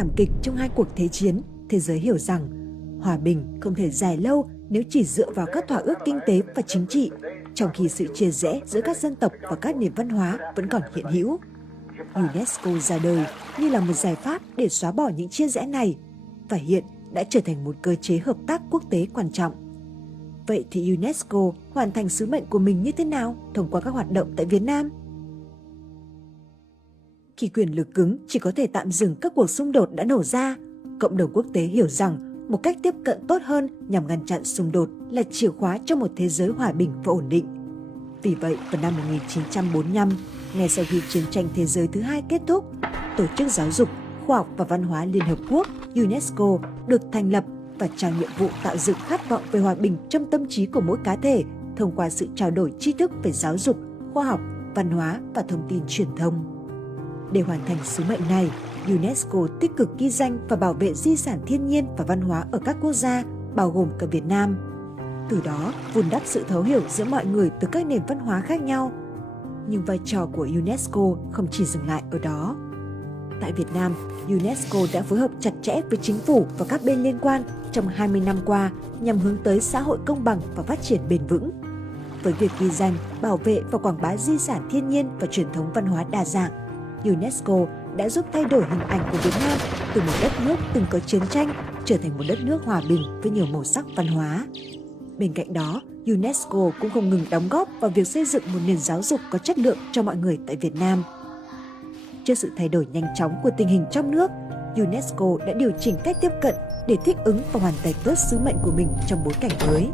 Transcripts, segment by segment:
thảm kịch trong hai cuộc thế chiến, thế giới hiểu rằng hòa bình không thể dài lâu nếu chỉ dựa vào các thỏa ước kinh tế và chính trị, trong khi sự chia rẽ giữa các dân tộc và các nền văn hóa vẫn còn hiện hữu. UNESCO ra đời như là một giải pháp để xóa bỏ những chia rẽ này và hiện đã trở thành một cơ chế hợp tác quốc tế quan trọng. Vậy thì UNESCO hoàn thành sứ mệnh của mình như thế nào thông qua các hoạt động tại Việt Nam? Khi quyền lực cứng chỉ có thể tạm dừng các cuộc xung đột đã nổ ra, cộng đồng quốc tế hiểu rằng một cách tiếp cận tốt hơn nhằm ngăn chặn xung đột là chìa khóa cho một thế giới hòa bình và ổn định. Vì vậy, vào năm 1945, ngay sau khi chiến tranh thế giới thứ hai kết thúc, Tổ chức Giáo dục, Khoa học và Văn hóa Liên Hợp Quốc UNESCO được thành lập và trao nhiệm vụ tạo dựng khát vọng về hòa bình trong tâm trí của mỗi cá thể thông qua sự trao đổi tri thức về giáo dục, khoa học, văn hóa và thông tin truyền thông. Để hoàn thành sứ mệnh này, UNESCO tích cực ghi danh và bảo vệ di sản thiên nhiên và văn hóa ở các quốc gia, bao gồm cả Việt Nam. Từ đó, vun đắp sự thấu hiểu giữa mọi người từ các nền văn hóa khác nhau. Nhưng vai trò của UNESCO không chỉ dừng lại ở đó. Tại Việt Nam, UNESCO đã phối hợp chặt chẽ với chính phủ và các bên liên quan trong 20 năm qua nhằm hướng tới xã hội công bằng và phát triển bền vững. Với việc ghi danh, bảo vệ và quảng bá di sản thiên nhiên và truyền thống văn hóa đa dạng, UNESCO đã giúp thay đổi hình ảnh của Việt Nam từ một đất nước từng có chiến tranh trở thành một đất nước hòa bình với nhiều màu sắc văn hóa. Bên cạnh đó, UNESCO cũng không ngừng đóng góp vào việc xây dựng một nền giáo dục có chất lượng cho mọi người tại Việt Nam. Trước sự thay đổi nhanh chóng của tình hình trong nước, UNESCO đã điều chỉnh cách tiếp cận để thích ứng và hoàn thành tốt sứ mệnh của mình trong bối cảnh mới.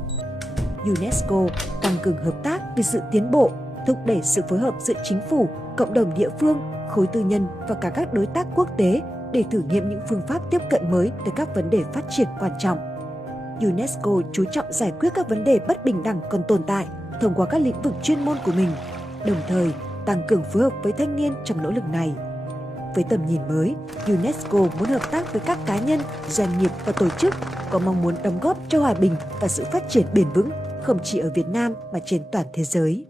UNESCO tăng cường hợp tác vì sự tiến bộ, thúc đẩy sự phối hợp giữa chính phủ, cộng đồng địa phương, khối tư nhân và cả các đối tác quốc tế để thử nghiệm những phương pháp tiếp cận mới tới các vấn đề phát triển quan trọng. UNESCO chú trọng giải quyết các vấn đề bất bình đẳng còn tồn tại thông qua các lĩnh vực chuyên môn của mình, đồng thời tăng cường phối hợp với thanh niên trong nỗ lực này. Với tầm nhìn mới, UNESCO muốn hợp tác với các cá nhân, doanh nghiệp và tổ chức có mong muốn đóng góp cho hòa bình và sự phát triển bền vững không chỉ ở Việt Nam mà trên toàn thế giới.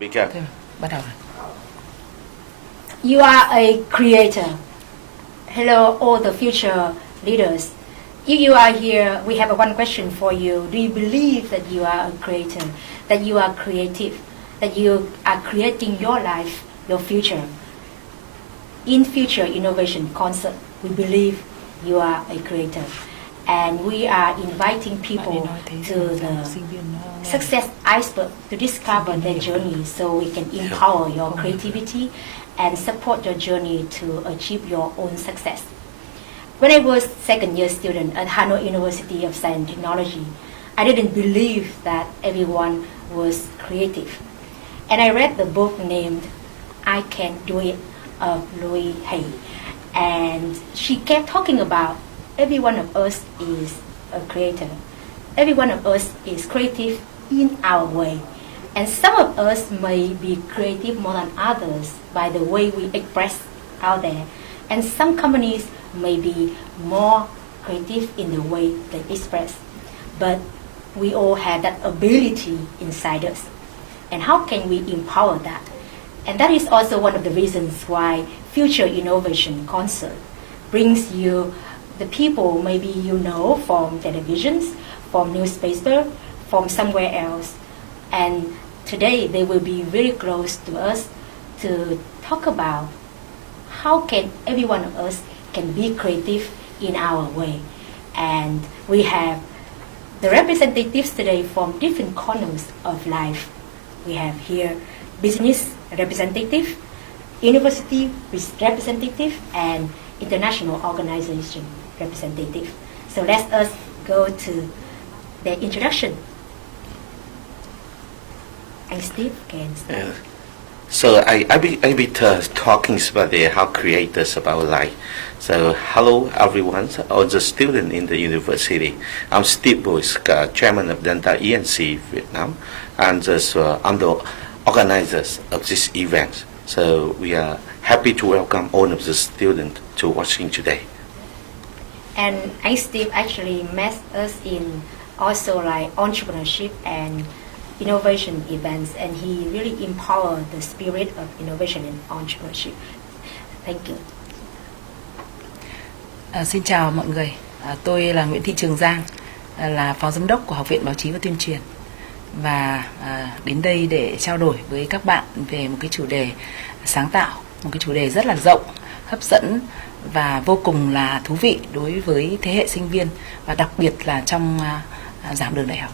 Thế bắt đầu rồi. You are a creator. Hello, all the future leaders. If you are here, we have one question for you. Do you believe that you are a creator, that you are creative, that you are creating your life, your future? In Future Innovation Concert, we believe you are a creator. And we are inviting people to the Success Iceberg to discover their journey so we can empower your creativity and support your journey to achieve your own success. When I was second year student at Hanoi University of Science and Technology, I didn't believe that everyone was creative. And I read the book named I Can Do It of Louise Hay. And she kept talking about every one of us is a creator. Every one of us is creative in our way. And some of us may be creative more than others by the way we express out there. And some companies may be more creative in the way they express. But we all have that ability inside us. And how can we empower that? And that is also one of the reasons why Future Innovation Concert brings you the people maybe you know from televisions, from newspaper, from somewhere else. And today they will be very close to us to talk about how can every one of us can be creative in our way. And we have the representatives today from different corners of life. We have here business representative, university representative, and international organization representative. So let us go to the introduction. And Steve can start. So I be talking about how creators about life. So hello everyone, all the students in the university. I'm Steve Boyce, chairman of Danta ENC Vietnam, and I'm the organizers of this event. So we are happy to welcome all of the students to watching today. And Steve actually met us in also like entrepreneurship and innovation events, and he really empowered the spirit of innovation and entrepreneurship. Thank you. Xin chào mọi người. Tôi là Nguyễn Thị Trường Giang, là phó giám đốc của Học viện Báo chí và Tuyên truyền, và đến đây để trao đổi với các bạn về một cái chủ đề sáng tạo, một cái chủ đề rất là rộng, hấp dẫn và vô cùng là thú vị đối với thế hệ sinh viên, và đặc biệt là trong giảng đường đại học.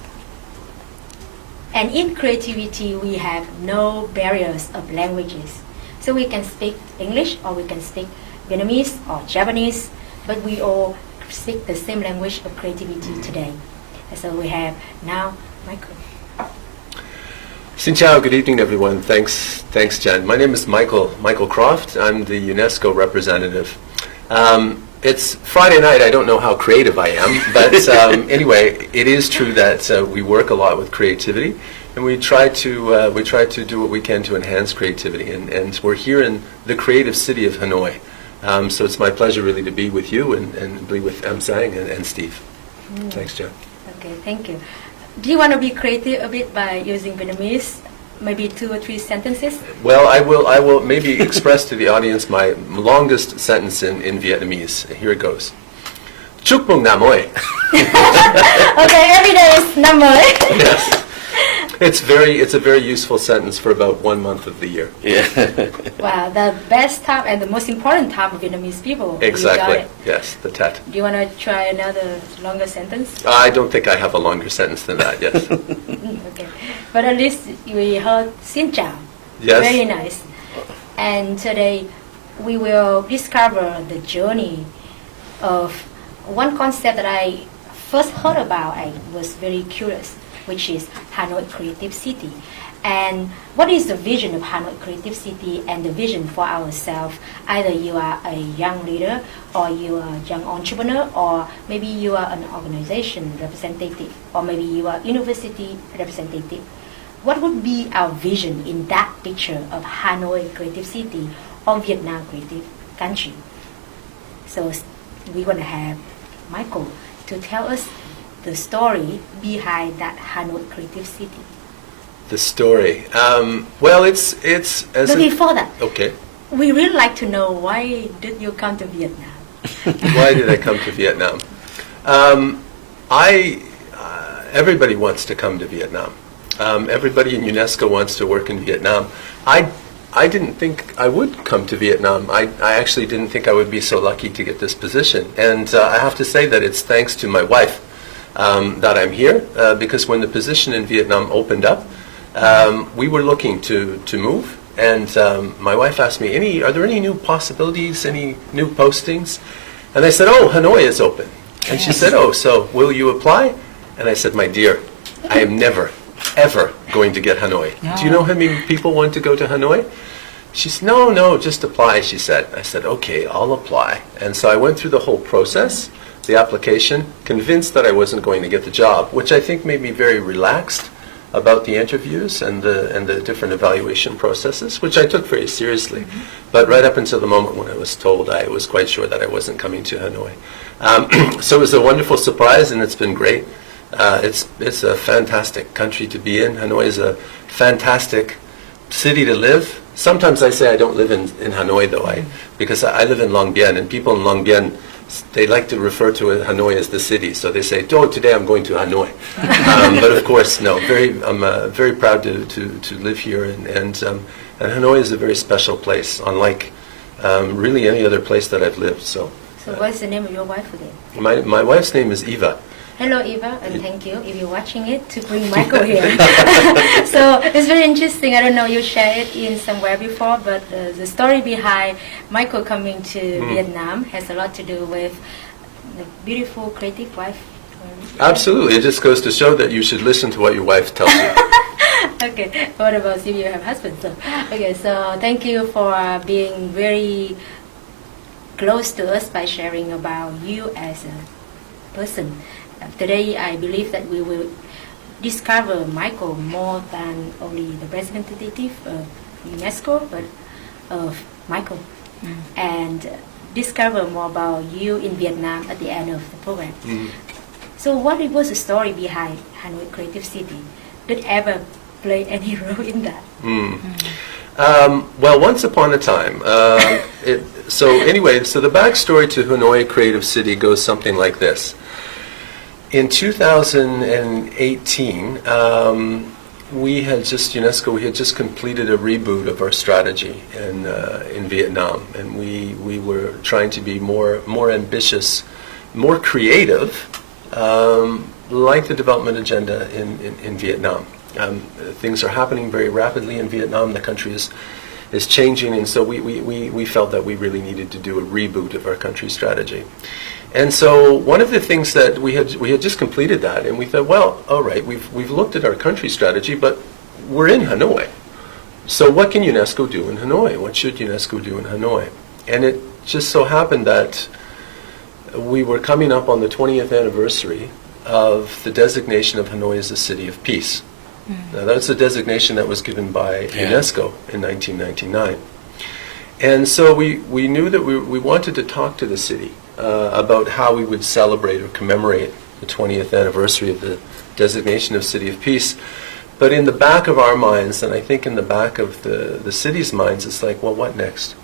And in creativity, we have no barriers of languages. So we can speak English or we can speak Vietnamese or Japanese, but we all speak the same language of creativity today. And so we have now Michael. Xin chào, good evening everyone. Thanks Jen. My name is Michael Croft. I'm the UNESCO representative. It's Friday night. I don't know how creative I am, but anyway, it is true that we work a lot with creativity, and we try to do what we can to enhance creativity. And we're here in the creative city of Hanoi, so it's my pleasure really to be with you and be with Sang and Steve. Thanks, Jen. Okay, thank you. Do you want to be creative a bit by using Vietnamese? Maybe 2 or 3 sentences? Well, I will maybe express to the audience my longest sentence in Vietnamese. Here it goes. Chúc mừng năm mới. Okay, every day is năm mới. Yes. It's a very useful sentence for about 1 month of the year. Yeah. Wow, the best time and the most important time of Vietnamese people. Exactly. You got it. Yes, the Tet. Do you want to try another longer sentence? I don't think I have a longer sentence than that. Yes. Okay, but at least we heard Xin chào. Yes. Very nice. And today we will discover the journey of one concept that I first heard about. I was very curious, which is Hanoi Creative City. And what is the vision of Hanoi Creative City and the vision for ourselves? Either you are a young leader, or you are a young entrepreneur, or maybe you are an organization representative, or maybe you are university representative. What would be our vision in that picture of Hanoi Creative City or Vietnam Creative Country? So we're going to have Michael to tell us the story behind that Hanoi Creative City. The story. Well, it's as But before that, okay. we really like to know, why did you come to Vietnam? Why did I come to Vietnam? Everybody wants to come to Vietnam. Everybody in UNESCO wants to work in Vietnam. I didn't think I would come to Vietnam. I actually didn't think I would be so lucky to get this position. And I have to say that it's thanks to my wife that I'm here, because when the position in Vietnam opened up, we were looking to move. And my wife asked me, are there any new possibilities, any new postings? And I said, oh, Hanoi is open. And she said, oh, so will you apply? And I said, my dear, I am never, ever going to get Hanoi. No. Do you know how many people want to go to Hanoi? She said, no, just apply, she said. I said, okay, I'll apply. And so I went through the whole process, the application, convinced that I wasn't going to get the job, which I think made me very relaxed about the interviews and the different evaluation processes, which I took very seriously. But right up until the moment when I was told, I was quite sure that I wasn't coming to Hanoi. So it was a wonderful surprise, and it's been great. It's a fantastic country to be in. Hanoi is a fantastic city to live. Sometimes I say I don't live in Hanoi, though, because I live in Long Bien, and people in Long Bien, they like to refer to Hanoi as the city, so they say, "Oh, today I'm going to Hanoi." But of course, no. I'm very proud to live here, and Hanoi is a very special place, unlike really any other place that I've lived. So what's the name of your wife again? my wife's name is Eva. Hello, Eva, and thank you if you're watching it to bring Michael here. So it's very interesting. I don't know, you shared it in somewhere before, but the story behind Michael coming to Vietnam has a lot to do with the beautiful, creative wife. Absolutely. It just goes to show that you should listen to what your wife tells you. Okay, what about if you have husband? So, okay, so thank you for being very close to us by sharing about you as a person. Today, I believe that we will discover Michael more than only the representative of UNESCO, but of Michael, and discover more about you in Vietnam at the end of the program. So what was the story behind Hanoi Creative City? Did ever play any role in that? Well, once upon a time. So the backstory to Hanoi Creative City goes something like this. In 2018, we had just completed a reboot of our strategy in Vietnam, and we were trying to be more ambitious, more creative, like the development agenda in Vietnam. Things are happening very rapidly in Vietnam. The country is changing, and so we felt that we really needed to do a reboot of our country strategy. And so one of the things that we had just completed that, and we thought, well, all right, we've looked at our country strategy, but we're in Hanoi. So what can UNESCO do in Hanoi? What should UNESCO do in Hanoi? And it just so happened that we were coming up on the 20th anniversary of the designation of Hanoi as a city of peace. Now, that's a designation that was given by UNESCO in 1999. And so we knew that we wanted to talk to the city about how we would celebrate or commemorate the 20th anniversary of the designation of City of Peace. But in the back of our minds, and I think in the back of the city's minds, it's like, well, what next?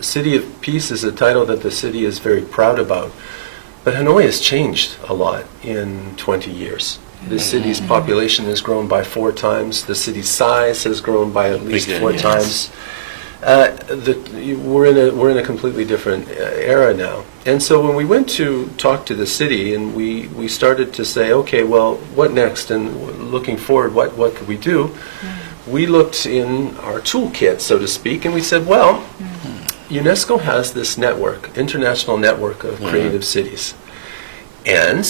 City of Peace is a title that the city is very proud about. But Hanoi has changed a lot in 20 years. The city's population has grown by 4 times. The city's size has grown by at least 4 times. We're in a completely different era now. And so when we went to talk to the city, and we started to say, okay, well, what next? And looking forward, what could we do? We looked in our toolkit, so to speak, and we said, well, UNESCO has this network, international network of creative cities. And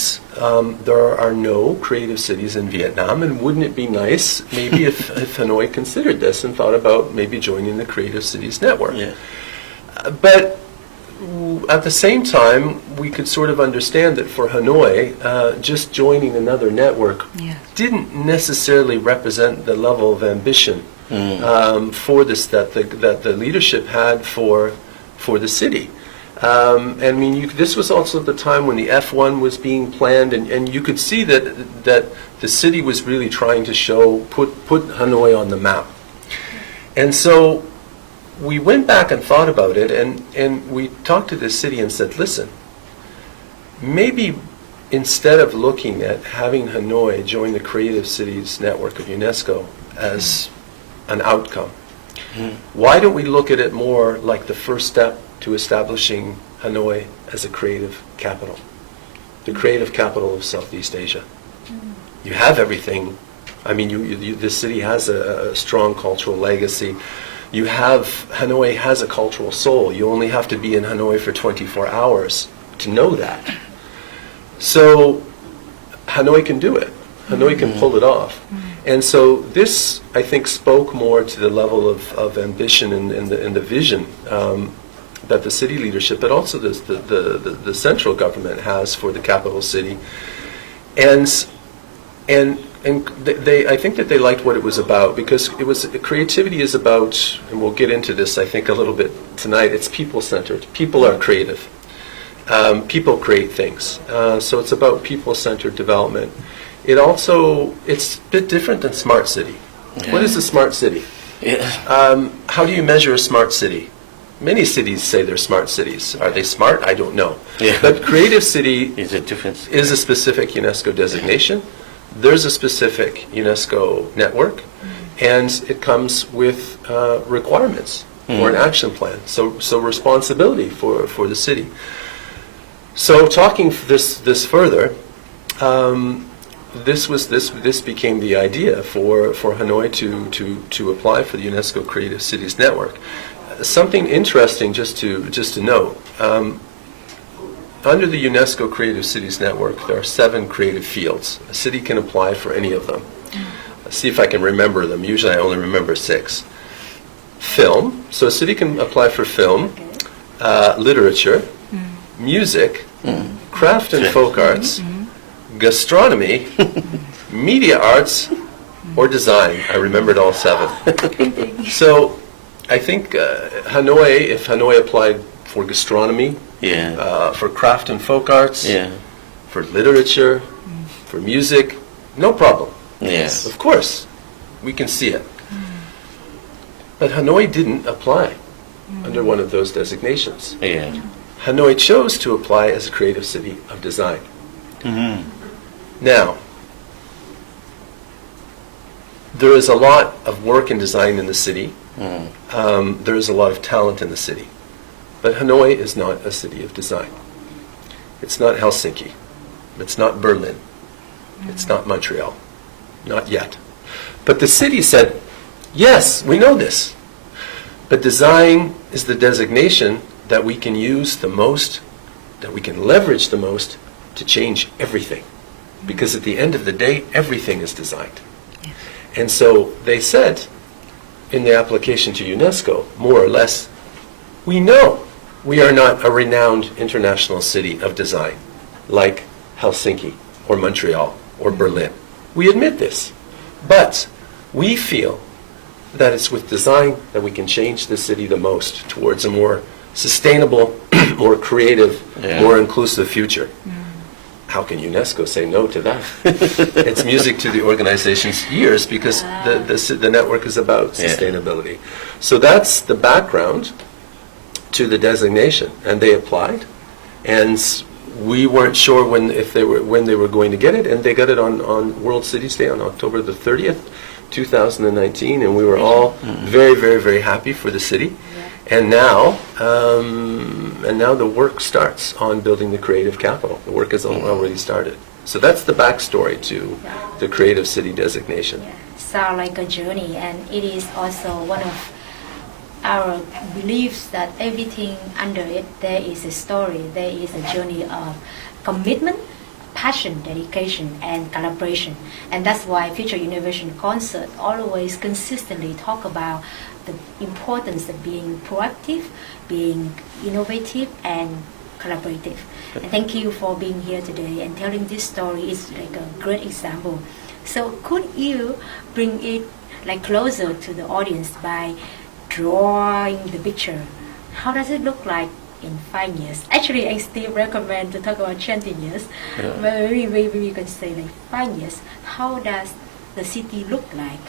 there are no creative cities in Vietnam, and wouldn't it be nice maybe if Hanoi considered this and thought about maybe joining the Creative Cities Network? But at the same time, we could sort of understand that for Hanoi, just joining another network didn't necessarily represent the level of ambition for this that the leadership had for the city. I mean, this was also the time when the F1 was being planned, and you could see that the city was really trying to put Hanoi on the map. And so we went back and thought about it, and we talked to the city and said, listen, maybe instead of looking at having Hanoi join the Creative Cities Network of UNESCO as an outcome, why don't we look at it more like the first step to establishing Hanoi as a creative capital, the creative capital of Southeast Asia? You have everything. I mean, the city has a strong cultural legacy. Hanoi has a cultural soul. You only have to be in Hanoi for 24 hours to know that. So Hanoi can do it. Hanoi can pull it off. And so this, I think, spoke more to the level of ambition and the vision that the city leadership, but also the central government has for the capital city. And I think that they liked what it was about, because creativity is about, and we'll get into this, I think, a little bit tonight. It's people-centered. People are creative. People create things. So it's about people-centered development. It's a bit different than smart city. Yeah. What is a smart city? Yeah. How do you measure a smart city? Many cities say they're smart cities. Are they smart? I don't know. Yeah. But creative city Is a difference. is a specific UNESCO designation. There's a specific UNESCO network, and it comes with requirements or an action plan. So responsibility for the city. So talking this further, this became the idea for Hanoi to apply for the UNESCO Creative Cities Network. Something interesting just to note. Under the UNESCO Creative Cities Network, there are 7 creative fields. A city can apply for any of them. Let's see if I can remember them. Usually I only remember 6. Film. So a city can apply for film, literature, music, craft and folk arts, gastronomy, media arts, or design. I remembered all 7. So I think Hanoi, if Hanoi applied for gastronomy, for craft and folk arts, for literature, for music, no problem. Yes. Of course, we can see it. But Hanoi didn't apply under one of those designations. Yeah. Hanoi chose to apply as a creative city of design. Now, there is a lot of work in design in the city. There is a lot of talent in the city. But Hanoi is not a city of design. It's not Helsinki. It's not Berlin. It's not Montreal. Not yet. But the city said, yes, we know this. But design is the designation that we can use the most, that we can leverage the most to change everything. Because at the end of the day, everything is designed. And so they said in the application to UNESCO, more or less, we know we are not a renowned international city of design like Helsinki or Montreal or Berlin. We admit this. But we feel that it's with design that we can change the city the most towards a more sustainable, more creative, more inclusive future. How can UNESCO say no to that? It's music to the organization's ears, because the network is about sustainability. So that's the background to the designation, and they applied, and we weren't sure when they were going to get it, and they got it on World Cities Day on October the 30th, 2019, and we were all very, very, very happy for the city. And now the work starts on building the creative capital. The work has already started. So that's the backstory to the creative city designation. Sound like a journey, and it is also one of our beliefs that everything under it, there is a story, there is a journey of commitment, passion, dedication, and collaboration. And that's why Future Innovation Concert always consistently talk about the importance of being proactive, being innovative, and collaborative. And thank you for being here today and telling this story. Is like a great example. So could you bring it like closer to the audience by drawing the picture? How does it look like in 5 years? Actually, I still recommend to talk about 20 years, Yeah. but maybe we can say like 5 years. How does the city look like?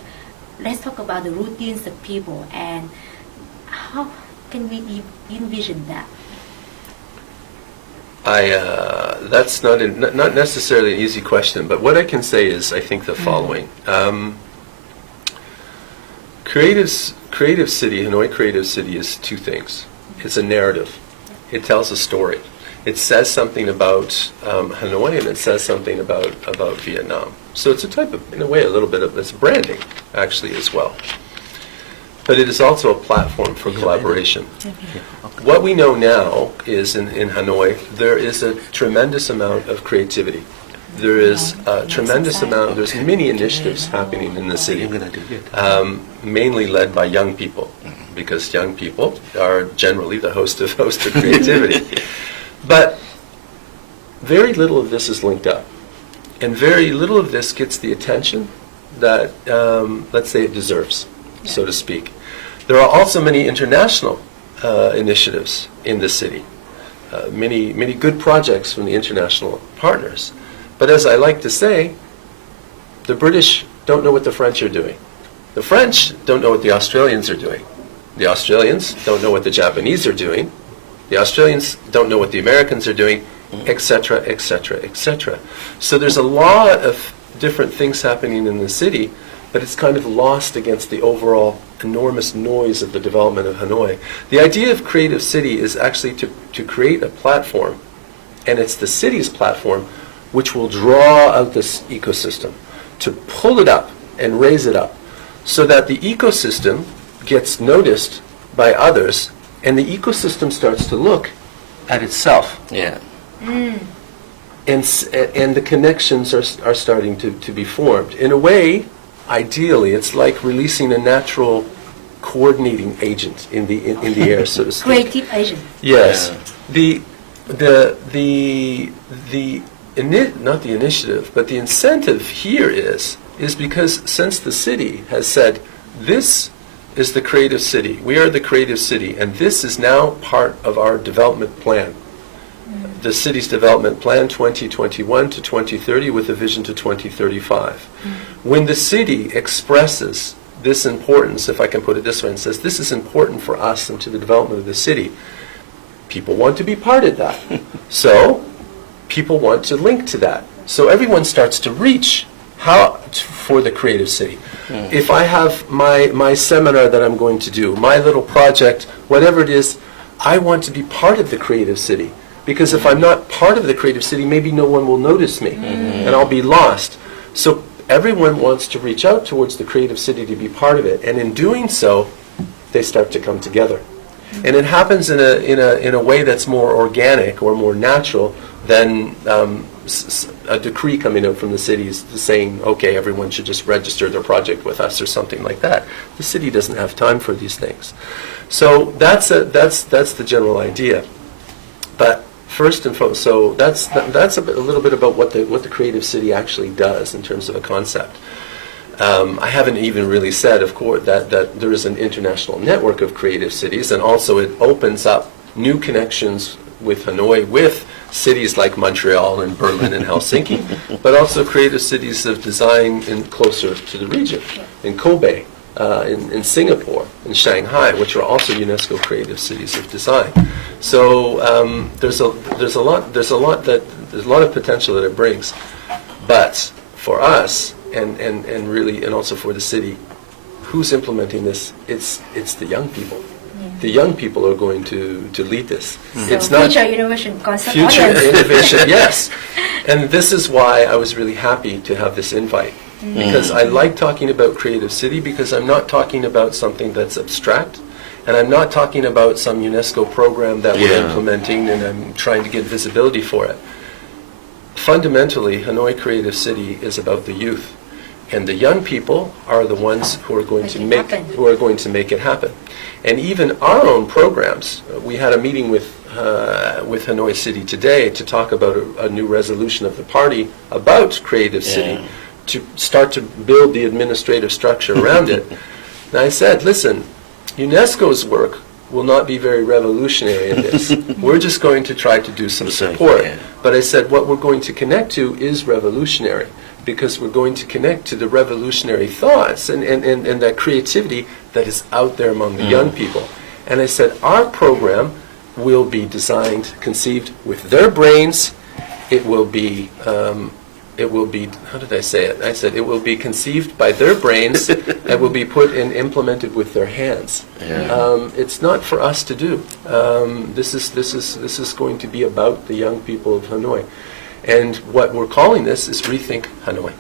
Let's talk about the routines of people and how can we envision that? That's not necessarily an easy question, but what I can say is I think the following. Creative City, Hanoi Creative City is two things. It's a narrative. It tells a story. It says something about Hanoi and it says something about Vietnam. So it's a type of, in a way, a little bit of, it's branding actually as well. But it is also a platform for collaboration. What we know now is in Hanoi, there is a tremendous amount of creativity. There is a tremendous amount, there's many initiatives happening in the city, mainly led by young people, because young people are generally the host of creativity. But very little of this is linked up. And very little of this gets the attention that, let's say, it deserves, so to speak. There are also many international initiatives in the city, many good projects from the international partners. But as I like to say, the British don't know what the French are doing. The French don't know what the Australians are doing. The Australians don't know what the Japanese are doing. The Australians don't know what the Americans are doing, etc., etc., etc. So there's a lot of different things happening in the city, but it's kind of lost against the overall enormous noise of the development of Hanoi. The idea of Creative City is actually to create a platform, and it's the city's platform, which will draw out this ecosystem, to pull it up and raise it up, so that the ecosystem gets noticed by others, and the ecosystem starts to look at itself. Yeah. And the connections are starting to be formed. In a way, ideally, it's like releasing a natural coordinating agent in the air, so to speak. Creative agent. Yes. Yeah. Not the initiative, but the incentive here is because since the city has said, this is the creative city, we are the creative city, and this is now part of our development plan. The city's development plan 2021 to 2030 with a vision to 2035. When the city expresses this importance, if I can put it this way, and says this is important for us and to the development of the city, people want to be part of that. So people want to link to that. So everyone starts to reach for the creative city. If I have my seminar that I'm going to do, my little project, whatever it is, I want to be part of the creative city. Because if I'm not part of the creative city, maybe no one will notice me, and I'll be lost. So everyone wants to reach out towards the creative city to be part of it, and in doing so, they start to come together. And it happens in a way that's more organic or more natural than a decree coming out from the cities saying, okay, everyone should just register their project with us or something like that. The city doesn't have time for these things. So that's the general idea. But first and foremost, so that's a little bit about what the creative city actually does in terms of a concept. I haven't even really said, of course, that there is an international network of creative cities, and also it opens up new connections with Hanoi, with cities like Montreal and Berlin and Helsinki, but also creative cities of design closer to the region, in Kobe, in Singapore, in Shanghai, which are also UNESCO creative cities of design. So there's a lot of potential that it brings, but for us and really and also for the city, who's implementing this? It's the young people. The young people are going to lead this. It's So not future innovation concept. future audience. innovation. Yes, and this is why I was really happy to have this invite. Because I like talking about Creative City, because I'm not talking about something that's abstract, and I'm not talking about some UNESCO program that we're implementing and I'm trying to get visibility for it. Fundamentally, Hanoi Creative City is about the youth, and the young people are the ones who are going to make it happen. And even our own programs, we had a meeting with Hanoi City today to talk about a new resolution of the party about Creative City, to start to build the administrative structure around it. And I said, listen, UNESCO's work will not be very revolutionary in this. We're just going to try to do some So, support. yeah. But I said what we're going to connect to is revolutionary, because we're going to connect to the revolutionary thoughts and that creativity that is out there among the young people. And I said our program will be designed, conceived with their brains. It will be, how did I say it? I said it will be conceived by their brains and will be put and implemented with their hands. Yeah. It's not for us to do. This is going to be about the young people of Hanoi. And what we're calling this is Rethink Hanoi.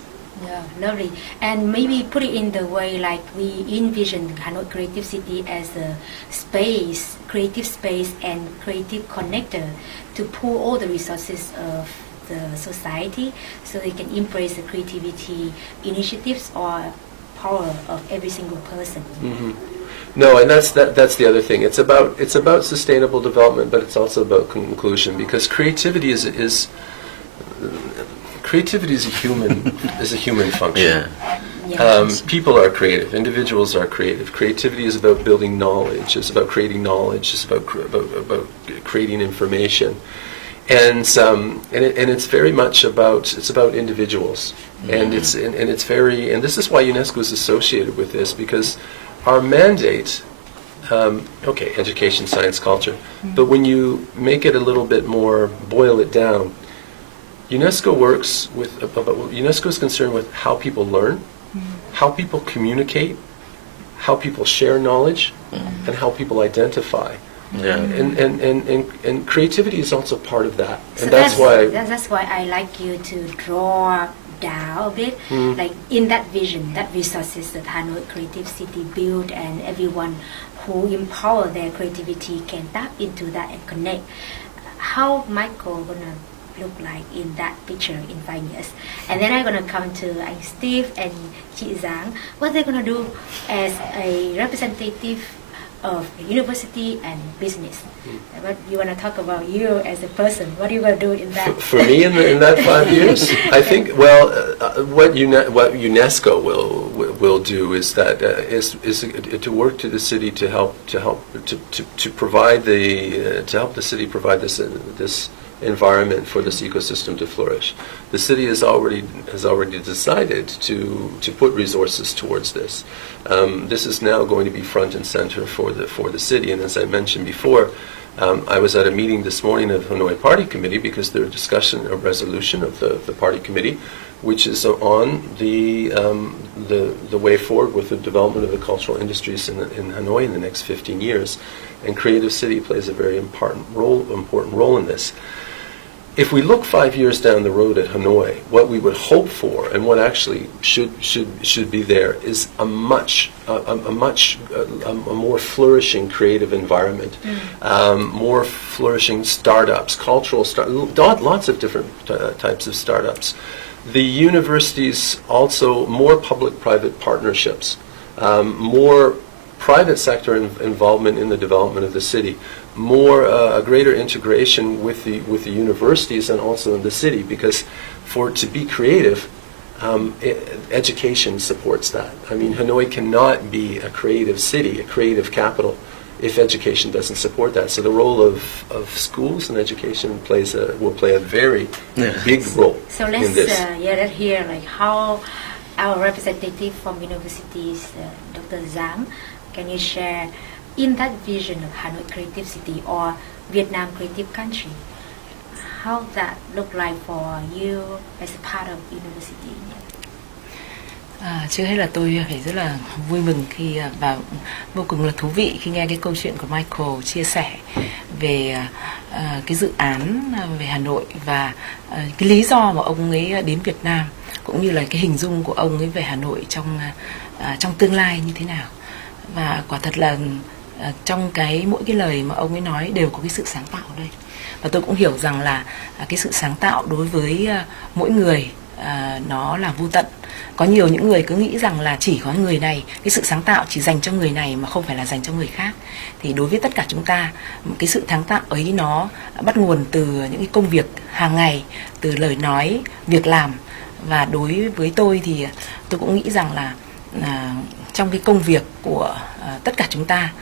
Yeah, lovely. And maybe put it in the way like we envision Hanoi Creative City as a space, creative space and creative connector to pull all the resources of the society so they can embrace the creativity initiatives or power of every single person. Mm-hmm. No, and that's the other thing. It's about sustainable development, but it's also about inclusion, because creativity is a human function. Yeah. People are creative. Individuals are creative. Creativity is about building knowledge. It's about creating knowledge. It's about creating information, and it's very much about individuals. And this is why UNESCO is associated with this, because our mandate. Education, science, culture. But when you make it a little bit more, boil it down, UNESCO works with. UNESCO is concerned with how people learn, how people communicate, how people share knowledge, and how people identify. Yeah. And creativity is also part of that. So And that's why. that's why I like you to draw down a bit, like in that vision, that resources that Hanoi Creative City build, and everyone who empower their creativity can tap into that and connect. How Michael gonna look like in that picture in 5 years? And then I'm gonna come to Steve and Chị Giang. What they're gonna do as a representative of the university and business. But you want to talk about you as a person. What are you going to do in that? For me, in that 5 years, I think what UNESCO will do is that is to work to the city to provide to help the city provide this environment for this ecosystem to flourish. The city has already decided to put resources towards this. This is now going to be front and center for the city. And as I mentioned before, I was at a meeting this morning of Hanoi Party Committee, because they're discussing a resolution of the Party Committee, which is on the way forward with the development of the cultural industries in Hanoi in the next 15 years. And Creative City plays a very important role in this. If we look 5 years down the road at Hanoi, what we would hope for, and what actually should be there, is a much more flourishing creative environment, more flourishing startups, lots of different types of startups. The universities also more public-private partnerships, more private sector involvement in the development of the city, more a greater integration with the universities and also in the city, because to be creative, education supports that. I mean, Hanoi cannot be a creative city, a creative capital, if education doesn't support that. So the role of schools and education will play a very big role So in this. let's hear like how our representative from universities, Dr. Giang, can you share in that vision of Hanoi Creative City or Vietnam Creative Country, how that look like for you as a part of university? Trước hết là tôi phải rất là vui mừng khi và vô cùng là thú vị khi nghe cái câu chuyện của Michael chia sẻ về cái dự án về Hà Nội và cái lý do mà ông ấy đến Việt Nam, cũng như là cái hình dung của ông ấy về Hà Nội trong tương lai như thế nào. Và quả thật là trong mỗi cái lời mà ông ấy nói đều có cái sự sáng tạo ở đây. Và tôi cũng hiểu rằng là cái sự sáng tạo đối với mỗi người nó là vô tận. Có nhiều những người cứ nghĩ rằng là chỉ có người này, cái sự sáng tạo chỉ dành cho người này mà không phải là dành cho người khác. Thì đối với tất cả chúng ta, cái sự sáng tạo ấy nó bắt nguồn từ những cái công việc hàng ngày, từ lời nói, việc làm. Và đối với tôi thì tôi cũng nghĩ rằng là trong cái công việc của tất cả chúng ta,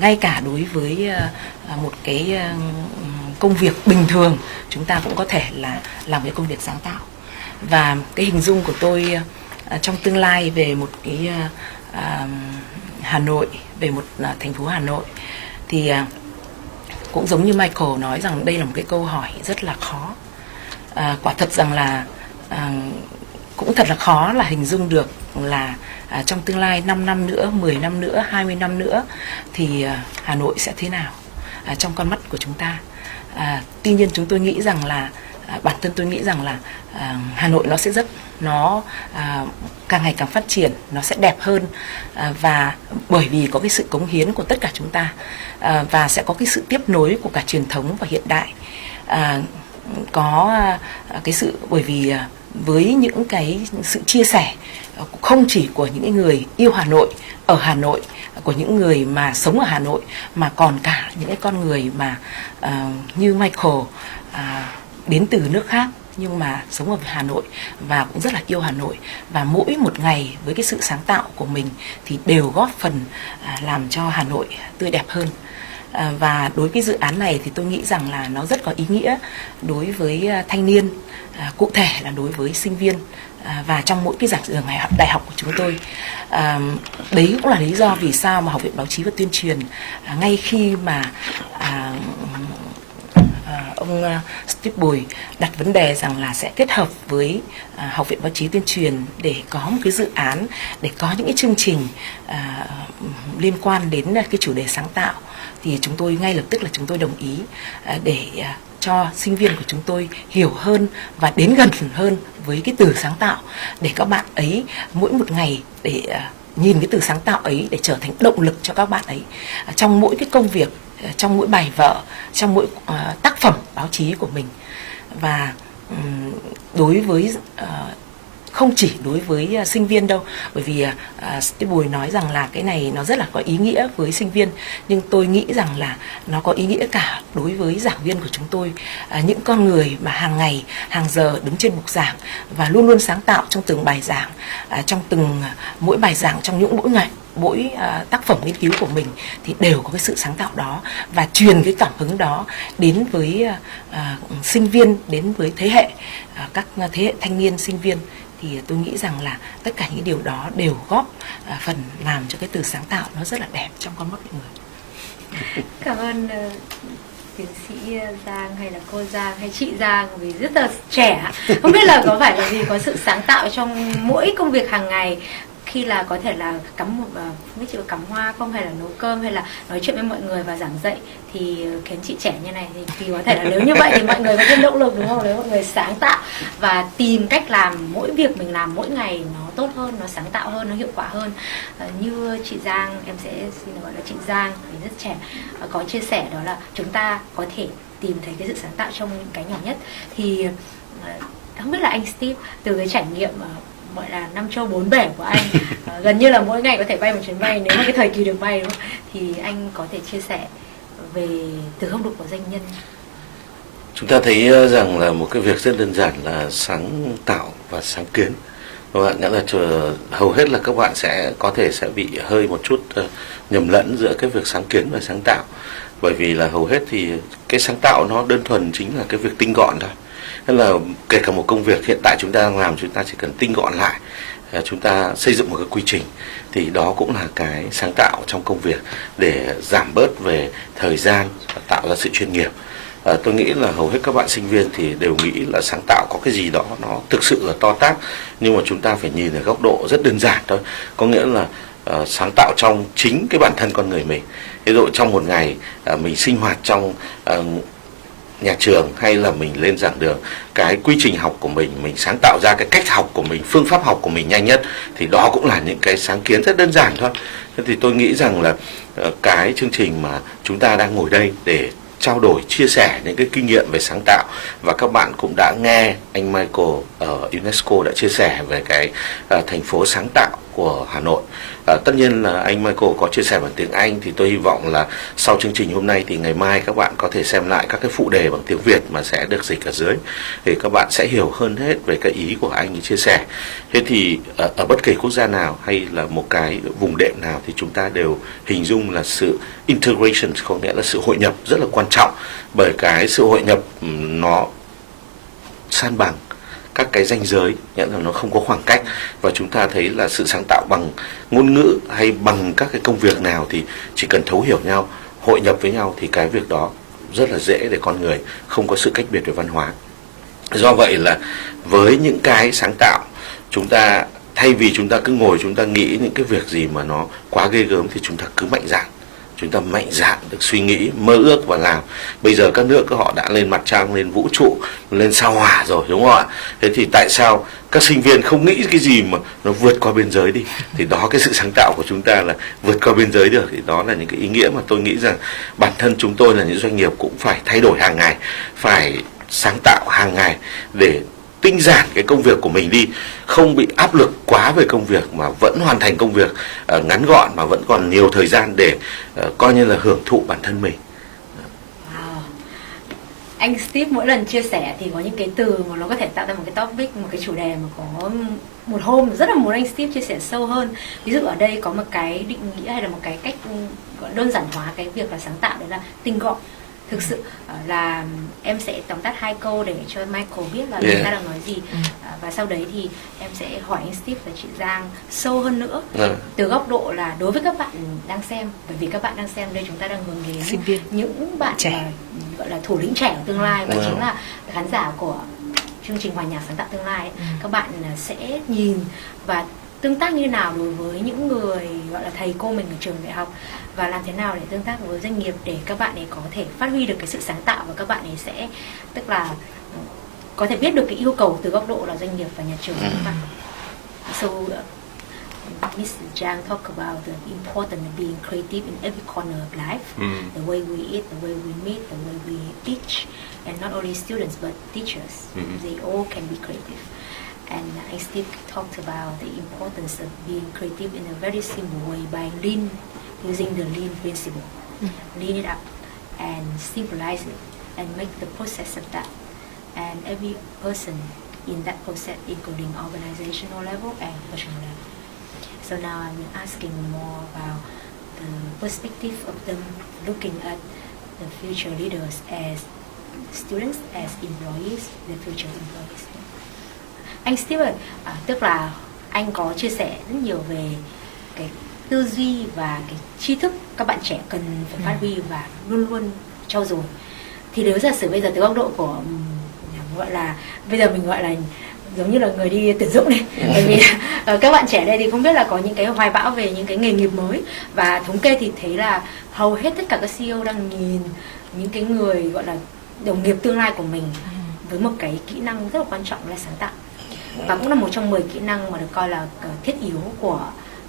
ngay cả đối với một cái công việc bình thường, chúng ta cũng có thể là làm cái công việc sáng tạo. Và cái hình dung của tôi trong tương lai về một cái Hà Nội, về một thành phố Hà Nội, thì cũng giống như Michael nói rằng đây là một cái câu hỏi rất là khó. Quả thật rằng là cũng thật là khó là hình dung được là trong tương lai 5 năm nữa, 10 năm nữa, 20 năm nữa thì Hà Nội sẽ thế nào trong con mắt của chúng ta. Tuy nhiên chúng tôi nghĩ rằng là bản thân tôi nghĩ rằng là Hà Nội nó càng ngày càng phát triển, nó sẽ đẹp hơn, và bởi vì có cái sự cống hiến của tất cả chúng ta, và sẽ có cái sự tiếp nối của cả truyền thống và hiện đại, có cái sự, bởi vì với những cái sự chia sẻ không chỉ của những người yêu Hà Nội, ở Hà Nội, của những người mà sống ở Hà Nội, mà còn cả những cái con người mà như Michael đến từ nước khác nhưng mà sống ở Hà Nội và cũng rất là yêu Hà Nội, và mỗi một ngày với cái sự sáng tạo của mình thì đều góp phần làm cho Hà Nội tươi đẹp hơn. Và đối với dự án này thì tôi nghĩ rằng là nó rất có ý nghĩa đối với thanh niên, cụ thể là đối với sinh viên, và trong mỗi cái giảng đường đại học của chúng tôi. Đấy cũng là lý do vì sao mà Học viện Báo chí và Tuyên truyền ngay khi mà ông Steve Bùi đặt vấn đề rằng là sẽ kết hợp với Học viện Báo chí Tuyên truyền để có một cái dự án, để có những cái chương trình liên quan đến cái chủ đề sáng tạo, thì chúng tôi ngay lập tức là chúng tôi đồng ý để cho sinh viên của chúng tôi hiểu hơn và đến gần hơn với cái từ sáng tạo, để các bạn ấy mỗi một ngày để nhìn cái từ sáng tạo ấy để trở thành động lực cho các bạn ấy trong mỗi cái công việc, trong mỗi bài vở, trong mỗi tác phẩm báo chí của mình. Và đối với không chỉ đối với sinh viên đâu, bởi vì Steve Bùi nói rằng là cái này nó rất là có ý nghĩa với sinh viên, nhưng tôi nghĩ rằng là nó có ý nghĩa cả đối với giảng viên của chúng tôi, những con người mà hàng ngày, hàng giờ đứng trên bục giảng và luôn luôn sáng tạo trong từng bài giảng, trong mỗi bài giảng, trong những mỗi tác phẩm nghiên cứu của mình thì đều có cái sự sáng tạo đó, và truyền cái cảm hứng đó đến với sinh viên, đến với các thế hệ thanh niên sinh viên. Thì tôi nghĩ rằng là tất cả những điều đó đều góp phần làm cho cái từ sáng tạo nó rất là đẹp trong con mắt mọi người. Cảm ơn tiến sĩ Giang hay là cô Giang hay chị Giang vì rất là trẻ. Không biết là có phải là vì có sự sáng tạo trong mỗi công việc hàng ngày, khi là có thể là cắm biết chị cắm hoa không, hay là nấu cơm, hay là nói chuyện với mọi người và giảng dạy, thì khiến chị trẻ như này thì có thể là nếu như vậy thì mọi người có thêm động lực, đúng không? Nếu mọi người sáng tạo và tìm cách làm mỗi việc mình làm mỗi ngày nó tốt hơn, nó sáng tạo hơn, nó hiệu quả hơn. Như chị Giang, em sẽ xin gọi là chị Giang vì rất trẻ, có chia sẻ đó là chúng ta có thể tìm thấy cái sự sáng tạo trong những cái nhỏ nhất. Thì không biết là anh Steve, từ cái trải nghiệm gọi là 5 châu 4 bể của anh, gần như là mỗi ngày có thể bay một chuyến bay, nếu mà cái thời kỳ được bay, đúng không? Thì anh có thể chia sẻ về từ góc độ của doanh nhân. Chúng ta thấy rằng là một cái việc rất đơn giản là sáng tạo và sáng kiến. Các bạn nghĩa là hầu hết là các bạn sẽ bị hơi một chút nhầm lẫn giữa cái việc sáng kiến và sáng tạo. Bởi vì là hầu hết thì cái sáng tạo nó đơn thuần chính là cái việc tinh gọn thôi. Nên là kể cả một công việc hiện tại chúng ta đang làm, chúng ta chỉ cần tinh gọn lại, chúng ta xây dựng một cái quy trình, thì đó cũng là cái sáng tạo trong công việc để giảm bớt về thời gian, tạo ra sự chuyên nghiệp. Tôi nghĩ là hầu hết các bạn sinh viên thì đều nghĩ là sáng tạo có cái gì đó nó thực sự là to tát, nhưng mà chúng ta phải nhìn ở góc độ rất đơn giản thôi. Có nghĩa là sáng tạo trong chính cái bản thân con người mình. Ví dụ trong một ngày mình sinh hoạt trong nhà trường hay là mình lên giảng đường, cái quy trình học của mình sáng tạo ra cái cách học của mình, phương pháp học của mình nhanh nhất, thì đó cũng là những cái sáng kiến rất đơn giản thôi. Thế thì tôi nghĩ rằng là cái chương trình mà chúng ta đang ngồi đây để trao đổi, chia sẻ những cái kinh nghiệm về sáng tạo, và các bạn cũng đã nghe anh Michael ở UNESCO đã chia sẻ về cái thành phố sáng tạo của Hà Nội. Tất nhiên là anh Michael có chia sẻ bằng tiếng Anh, thì tôi hy vọng là sau chương trình hôm nay thì ngày mai các bạn có thể xem lại các cái phụ đề bằng tiếng Việt mà sẽ được dịch ở dưới, thì các bạn sẽ hiểu hơn hết về cái ý của anh ấy chia sẻ. Thế thì ở bất kỳ quốc gia nào hay là một cái vùng đệm nào thì chúng ta đều hình dung là sự integration, có nghĩa là sự hội nhập rất là quan trọng, bởi cái sự hội nhập nó san bằng các cái ranh giới, nghĩa là nó không có khoảng cách, và chúng ta thấy là sự sáng tạo bằng ngôn ngữ hay bằng các cái công việc nào thì chỉ cần thấu hiểu nhau, hội nhập với nhau thì cái việc đó rất là dễ để con người không có sự cách biệt về văn hóa. Do vậy là với những cái sáng tạo, chúng ta thay vì chúng ta cứ ngồi chúng ta nghĩ những cái việc gì mà nó quá ghê gớm thì chúng ta cứ mạnh dạn. Chúng ta mạnh dạn được suy nghĩ, mơ ước và làm. Bây giờ các nước họ đã lên mặt trăng, lên vũ trụ, lên sao hỏa rồi, đúng không ạ? Thế thì tại sao các sinh viên không nghĩ cái gì mà nó vượt qua biên giới đi? Thì đó, cái sự sáng tạo của chúng ta là vượt qua biên giới được. Thì đó là những cái ý nghĩa mà tôi nghĩ rằng bản thân chúng tôi là những doanh nghiệp cũng phải thay đổi hàng ngày, phải sáng tạo hàng ngày để tinh giản cái công việc của mình đi, không bị áp lực quá về công việc mà vẫn hoàn thành công việc ngắn gọn, mà vẫn còn nhiều thời gian để coi như là hưởng thụ bản thân mình. Wow. Anh Steve mỗi lần chia sẻ thì có những cái từ mà nó có thể tạo ra một cái topic, một cái chủ đề mà có một hôm rất là muốn anh Steve chia sẻ sâu hơn. Ví dụ ở đây có một cái định nghĩa hay là một cái cách gọi đơn giản hóa cái việc là sáng tạo, đấy là tinh gọn. Thực sự là em sẽ tóm tắt 2 câu để cho Michael biết là người ta đang nói gì, và sau đấy thì em sẽ hỏi anh Steve và chị Giang sâu hơn nữa từ góc độ là đối với các bạn đang xem, bởi vì các bạn đang xem đây chúng ta đang hướng đến sinh viên, những bạn trẻ, gọi là thủ lĩnh trẻ của tương lai, và chính là khán giả của chương trình Hòa nhạc sáng tạo tương lai. Các bạn sẽ nhìn và tương tác như nào đối với những người gọi là thầy cô mình ở trường đại học, và làm thế nào để tương tác với doanh nghiệp để các bạn ấy có thể phát huy được cái sự sáng tạo, và các bạn ấy sẽ tức là có thể biết được cái yêu cầu từ góc độ là doanh nghiệp và nhà trường của các bạn. So Miss Giang talk about the importance of being creative in every corner of life, the way we eat, the way we meet, the way we teach, and not only students but teachers, they all can be creative. And I still talked about the importance of being creative in a very simple way by using the lean principle. Lean it up and symbolize it and make the process of that. And every person in that process, including organizational level and personal level. So now I'm asking more about the perspective of them looking at the future leaders as students, as employees, the future employees. Anh Steve ơi, tức là anh có chia sẻ rất nhiều về cái tư duy và cái tri thức các bạn trẻ cần phải phát huy và luôn luôn trau dồi. Thì nếu giả sử bây giờ từ góc độ của gọi là bây giờ mình gọi là giống như là người đi tuyển dụng đi, bởi vì các bạn trẻ đây thì không biết là có những cái hoài bão về những cái nghề nghiệp mới, và thống kê thì thấy là hầu hết tất cả các CEO đang nhìn những cái người gọi là đồng nghiệp tương lai của mình với một cái kỹ năng rất là quan trọng là sáng tạo, và cũng là một trong 10 kỹ năng mà được coi là thiết yếu của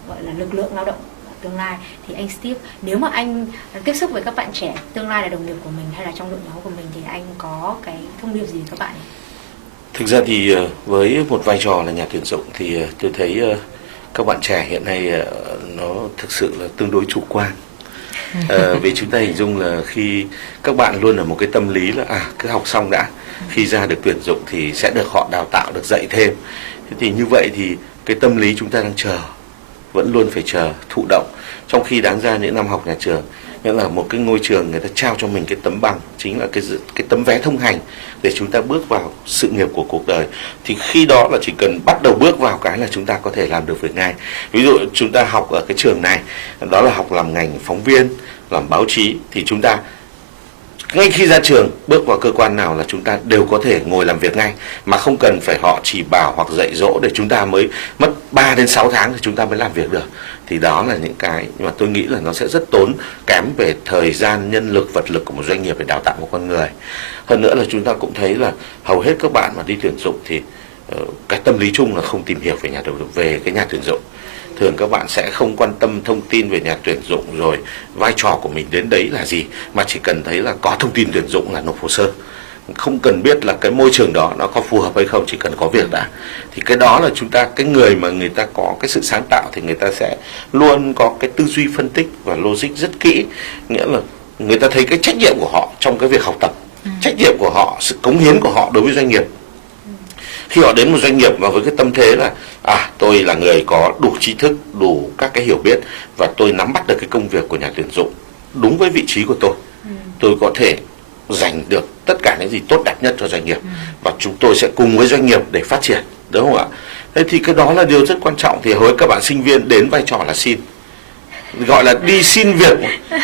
gọi là lực lượng lao động tương lai. Thì anh Steve, nếu mà anh tiếp xúc với các bạn trẻ tương lai là đồng nghiệp của mình hay là trong đội nhóm của mình, thì anh có cái thông điệp gì các bạn ấy? Thực ra thì với một vai trò là nhà tuyển dụng thì tôi thấy các bạn trẻ hiện nay nó thực sự là tương đối chủ quan. Vì chúng ta hình dung là khi các bạn luôn ở một cái tâm lý là cứ học xong đã, khi ra được tuyển dụng thì sẽ được họ đào tạo, được dạy thêm. Thế thì như vậy thì cái tâm lý chúng ta đang chờ, vẫn luôn phải chờ, thụ động. Trong khi đáng ra những năm học nhà trường, nghĩa là một cái ngôi trường người ta trao cho mình cái tấm bằng, chính là cái tấm vé thông hành để chúng ta bước vào sự nghiệp của cuộc đời. Thì khi đó là chỉ cần bắt đầu bước vào cái là chúng ta có thể làm được việc ngay. Ví dụ chúng ta học ở cái trường này, đó là học làm ngành phóng viên, làm báo chí, thì chúng ta ngay khi ra trường bước vào cơ quan nào là chúng ta đều có thể ngồi làm việc ngay, mà không cần phải họ chỉ bảo hoặc dạy dỗ để chúng ta mới mất 3 đến 6 tháng thì chúng ta mới làm việc được. Thì đó là những cái mà tôi nghĩ là nó sẽ rất tốn kém về thời gian, nhân lực, vật lực của một doanh nghiệp để đào tạo một con người. Hơn nữa là chúng ta cũng thấy là hầu hết các bạn mà đi tuyển dụng thì cái tâm lý chung là không tìm hiểu về cái nhà tuyển dụng. Thường các bạn sẽ không quan tâm thông tin về nhà tuyển dụng rồi vai trò của mình đến đấy là gì, mà chỉ cần thấy là có thông tin tuyển dụng là nộp hồ sơ. không cần biết là cái môi trường đó nó có phù hợp hay không, chỉ cần có việc đã. Thì cái đó là chúng ta, cái người mà người ta có cái sự sáng tạo thì người ta sẽ luôn có cái tư duy phân tích và logic rất kỹ, nghĩa là người ta thấy cái trách nhiệm của họ trong cái việc học tập, trách nhiệm của họ, sự cống hiến của họ đối với doanh nghiệp. Khi họ đến một doanh nghiệp mà với cái tâm thế là tôi là người có đủ tri thức, đủ các cái hiểu biết và tôi nắm bắt được cái công việc của nhà tuyển dụng đúng với vị trí của tôi có thể giành được tất cả những gì tốt đẹp nhất cho doanh nghiệp và chúng tôi sẽ cùng với doanh nghiệp để phát triển, đúng không ạ? Thế thì cái đó là điều rất quan trọng. Thì hối các bạn sinh viên đến vai trò là xin, gọi là đi xin việc,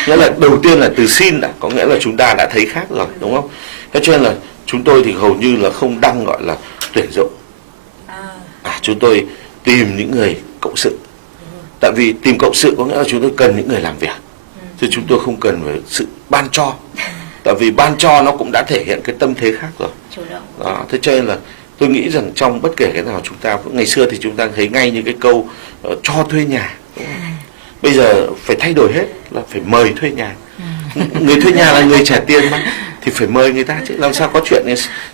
nghĩa là đầu tiên là từ xin đã, có nghĩa là chúng ta đã thấy khác rồi, đúng không? Thế cho nên là chúng tôi thì hầu như là không đăng gọi là tuyển dụng, chúng tôi tìm những người cộng sự. Tại vì tìm cộng sự có nghĩa là chúng tôi cần những người làm việc, chứ chúng tôi không cần phải sự ban cho. Tại vì ban cho nó cũng đã thể hiện cái tâm thế khác rồi. Đó, thế cho nên là tôi nghĩ rằng trong bất kể cái nào chúng ta, ngày xưa thì chúng ta thấy ngay như cái câu cho thuê nhà, đúng không? Bây giờ phải thay đổi hết, là phải mời thuê nhà. Người thuê nhà là người trả tiền mà, thì phải mời người ta chứ, làm sao có chuyện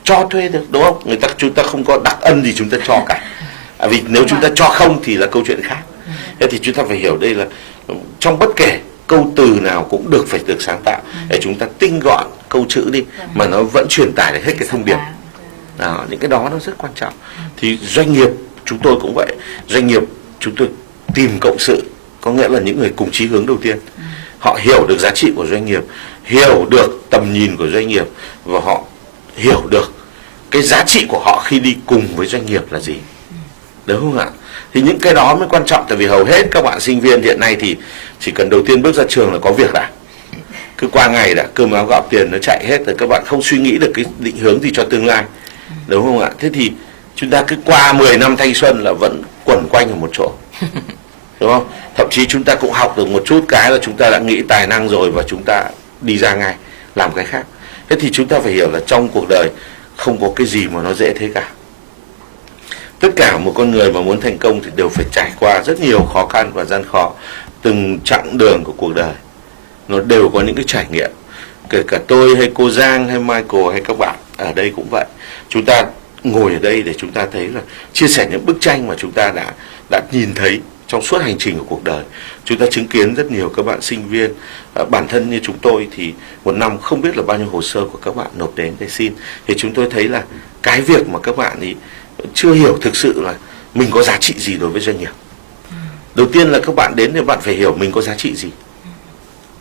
cho thuê được, đúng không? Chúng ta không có đặc ân gì chúng ta cho cả. Vì nếu chúng ta cho không thì là câu chuyện khác. Thế thì chúng ta phải hiểu đây là trong bất kể câu từ nào cũng phải được sáng tạo để chúng ta tinh gọn câu chữ đi mà nó vẫn truyền tải được hết cái thông điệp. Đó, những cái đó nó rất quan trọng. Thì doanh nghiệp chúng tôi cũng vậy, doanh nghiệp chúng tôi tìm cộng sự, có nghĩa là những người cùng chí hướng đầu tiên. Họ hiểu được giá trị của doanh nghiệp, hiểu được tầm nhìn của doanh nghiệp và họ hiểu được cái giá trị của họ khi đi cùng với doanh nghiệp là gì, đúng không ạ? Thì những cái đó mới quan trọng. Tại vì hầu hết các bạn sinh viên hiện nay thì chỉ cần đầu tiên bước ra trường là có việc đã, cứ qua ngày đã, cơm áo gạo tiền nó chạy hết rồi, các bạn không suy nghĩ được cái định hướng gì cho tương lai, đúng không ạ? Thế thì chúng ta cứ qua 10 năm thanh xuân là vẫn quẩn quanh ở một chỗ, đúng không? Thậm chí chúng ta cũng học được một chút cái là chúng ta đã nghĩ tài năng rồi và chúng ta đi ra ngay làm cái khác. Thế thì chúng ta phải hiểu là trong cuộc đời không có cái gì mà nó dễ thế cả. Tất cả một con người mà muốn thành công thì đều phải trải qua rất nhiều khó khăn và gian khó. Từng chặng đường của cuộc đời nó đều có những cái trải nghiệm. Kể cả tôi hay cô Giang hay Michael hay các bạn ở đây cũng vậy. Chúng ta ngồi ở đây để chúng ta thấy là chia sẻ những bức tranh mà chúng ta đã nhìn thấy trong suốt hành trình của cuộc đời. Chúng ta chứng kiến rất nhiều các bạn sinh viên, bản thân như chúng tôi thì một năm không biết là bao nhiêu hồ sơ của các bạn nộp đến để xin. Thì chúng tôi thấy là cái việc mà các bạn ấy chưa hiểu thực sự là mình có giá trị gì đối với doanh nghiệp. Đầu tiên là các bạn đến thì bạn phải hiểu mình có giá trị gì,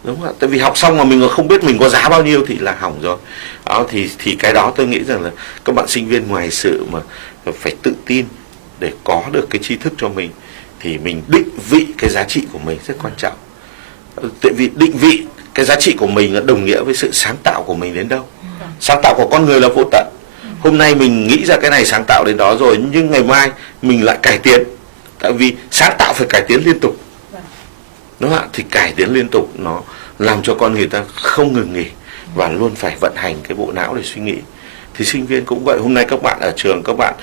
đúng không ạ? Tại vì học xong mà mình không biết mình có giá bao nhiêu thì là hỏng rồi. Đó, thì cái đó tôi nghĩ rằng là các bạn sinh viên ngoài sự mà phải tự tin để có được cái tri thức cho mình thì mình định vị cái giá trị của mình rất quan trọng. Tại vì định vị cái giá trị của mình là đồng nghĩa với sự sáng tạo của mình đến đâu. Sáng tạo của con người là vô tận. Hôm nay mình nghĩ ra cái này sáng tạo đến đó rồi, nhưng ngày mai mình lại cải tiến. Tại vì sáng tạo phải cải tiến liên tục, đúng không ạ? Thì cải tiến liên tục nó làm cho con người ta không ngừng nghỉ và luôn phải vận hành cái bộ não để suy nghĩ. Thì sinh viên cũng vậy. Hôm nay các bạn ở trường, các bạn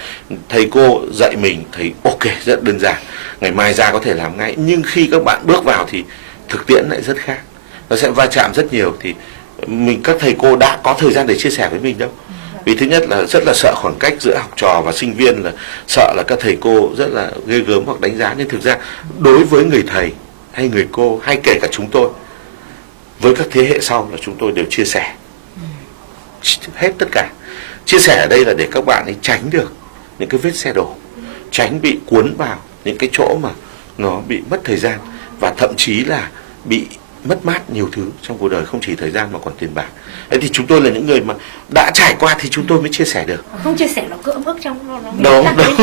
thầy cô dạy mình thấy ok, rất đơn giản, ngày mai ra có thể làm ngay. Nhưng khi các bạn bước vào thì thực tiễn lại rất khác, nó sẽ va chạm rất nhiều. Thì các thầy cô đã có thời gian để chia sẻ với mình đâu. Vì thứ nhất là rất là sợ khoảng cách giữa học trò và sinh viên, là sợ là các thầy cô rất là ghê gớm hoặc đánh giá. Nhưng thực ra đối với người thầy hay người cô hay kể cả chúng tôi, với các thế hệ sau là chúng tôi đều chia sẻ hết tất cả. Chia sẻ ở đây là để các bạn ấy tránh được những cái vết xe đổ, tránh bị cuốn vào những cái chỗ mà nó bị mất thời gian và thậm chí là bị mất mát nhiều thứ trong cuộc đời, không chỉ thời gian mà còn tiền bạc. Thế thì chúng tôi là những người mà đã trải qua thì chúng tôi mới chia sẻ được. Không chia sẻ nó cưỡng bức trong nó đúng.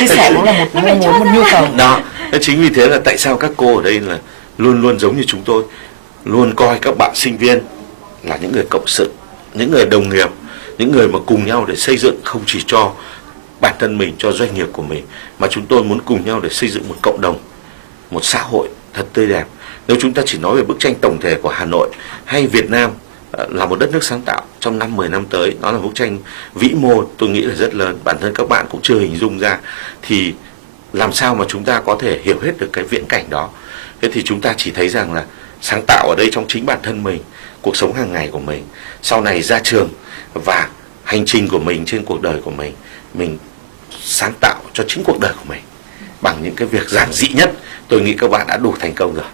Chia sẻ cũng là một mong muốn, một nhu cầu. Đó, chính vì thế là tại sao các cô ở đây là luôn luôn giống như chúng tôi, luôn coi các bạn sinh viên là những người cộng sự, những người đồng nghiệp, những người mà cùng nhau để xây dựng không chỉ cho bản thân mình, cho doanh nghiệp của mình, mà chúng tôi muốn cùng nhau để xây dựng một cộng đồng, một xã hội thật tươi đẹp. Nếu chúng ta chỉ nói về bức tranh tổng thể của Hà Nội hay Việt Nam là một đất nước sáng tạo trong 5-10 năm tới, nó là bức tranh vĩ mô tôi nghĩ là rất lớn, bản thân các bạn cũng chưa hình dung ra, thì làm sao mà chúng ta có thể hiểu hết được cái viễn cảnh đó. Thế thì chúng ta chỉ thấy rằng là sáng tạo ở đây trong chính bản thân mình, cuộc sống hàng ngày của mình, sau này ra trường và hành trình của mình trên cuộc đời của mình sáng tạo cho chính cuộc đời của mình bằng những cái việc giản dị nhất. Tôi nghĩ các bạn đã đủ thành công rồi.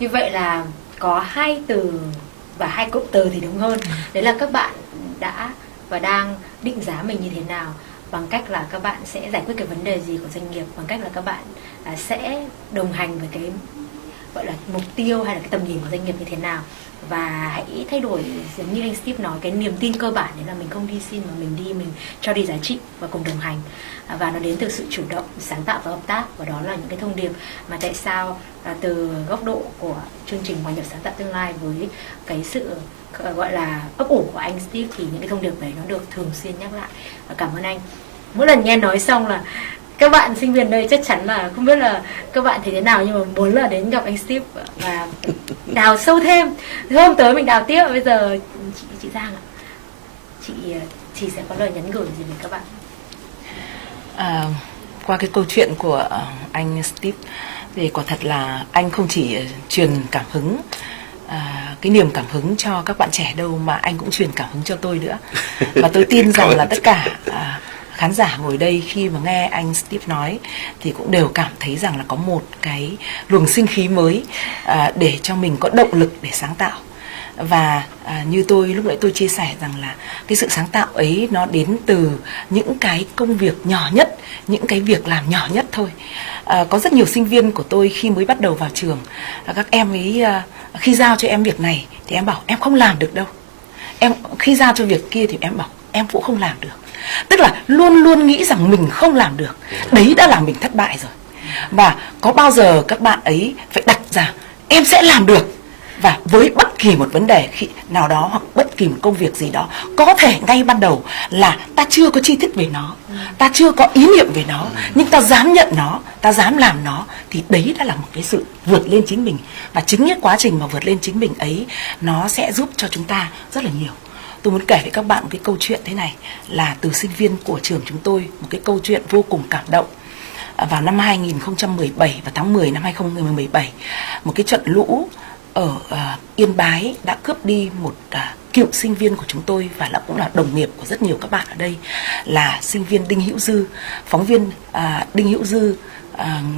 Như vậy là có 2 từ và 2 cụm từ thì đúng hơn. Đấy là các bạn đã và đang định giá mình như thế nào, bằng cách là các bạn sẽ giải quyết cái vấn đề gì của doanh nghiệp, bằng cách là các bạn sẽ đồng hành với cái gọi là mục tiêu hay là cái tầm nhìn của doanh nghiệp như thế nào. Và hãy thay đổi, giống như anh Steve nói, cái niềm tin cơ bản đấy là mình không đi xin mà mình đi, mình cho đi giá trị và cùng đồng hành. Và nó đến từ sự chủ động, sáng tạo và hợp tác. Và đó là những cái thông điệp mà tại sao từ góc độ của chương trình Hòa nhập sáng tạo tương lai, với cái sự gọi là ấp ủ của anh Steve, thì những cái thông điệp đấy nó được thường xuyên nhắc lại. Và cảm ơn anh. Mỗi lần nghe nói xong là các bạn sinh viên đây chắc chắn là không biết là các bạn thấy thế nào, nhưng mà muốn là đến gặp anh Steve và đào sâu thêm. Hôm tới mình đào tiếp. Bây giờ chị Giang ạ, chị sẽ có lời nhắn gửi gì với các bạn? Qua cái câu chuyện của anh Steve thì quả thật là anh không chỉ truyền cảm hứng, cái niềm cảm hứng cho các bạn trẻ đâu, mà anh cũng truyền cảm hứng cho tôi nữa. Và tôi tin rằng là tất cả khán giả ngồi đây khi mà nghe anh Steve nói thì cũng đều cảm thấy rằng là có một cái luồng sinh khí mới để cho mình có động lực để sáng tạo. Và như tôi lúc nãy tôi chia sẻ rằng là cái sự sáng tạo ấy nó đến từ những cái công việc nhỏ nhất, những cái việc làm nhỏ nhất thôi. Có rất nhiều sinh viên của tôi khi mới bắt đầu vào trường, các em ấy khi giao cho em việc này thì em bảo em không làm được đâu. Em khi giao cho việc kia thì em bảo em cũng không làm được. Tức là luôn luôn nghĩ rằng mình không làm được. Đấy đã làm mình thất bại rồi. Và có bao giờ các bạn ấy phải đặt ra em sẽ làm được. Và với bất kỳ một vấn đề nào đó hoặc bất kỳ một công việc gì đó, có thể ngay ban đầu là ta chưa có tri thức về nó, ta chưa có ý niệm về nó, nhưng ta dám nhận nó, ta dám làm nó, thì đấy đã là một cái sự vượt lên chính mình. Và chính cái quá trình mà vượt lên chính mình ấy nó sẽ giúp cho chúng ta rất là nhiều. Tôi muốn kể với các bạn một cái câu chuyện thế này, là từ sinh viên của trường chúng tôi, một cái câu chuyện vô cùng cảm động. Vào năm 2017 và tháng 10 năm 2017, một cái trận lũ ở Yên Bái đã cướp đi một cựu sinh viên của chúng tôi, và cũng là đồng nghiệp của rất nhiều các bạn ở đây, là sinh viên Đinh Hữu Dư, phóng viên Đinh Hữu Dư,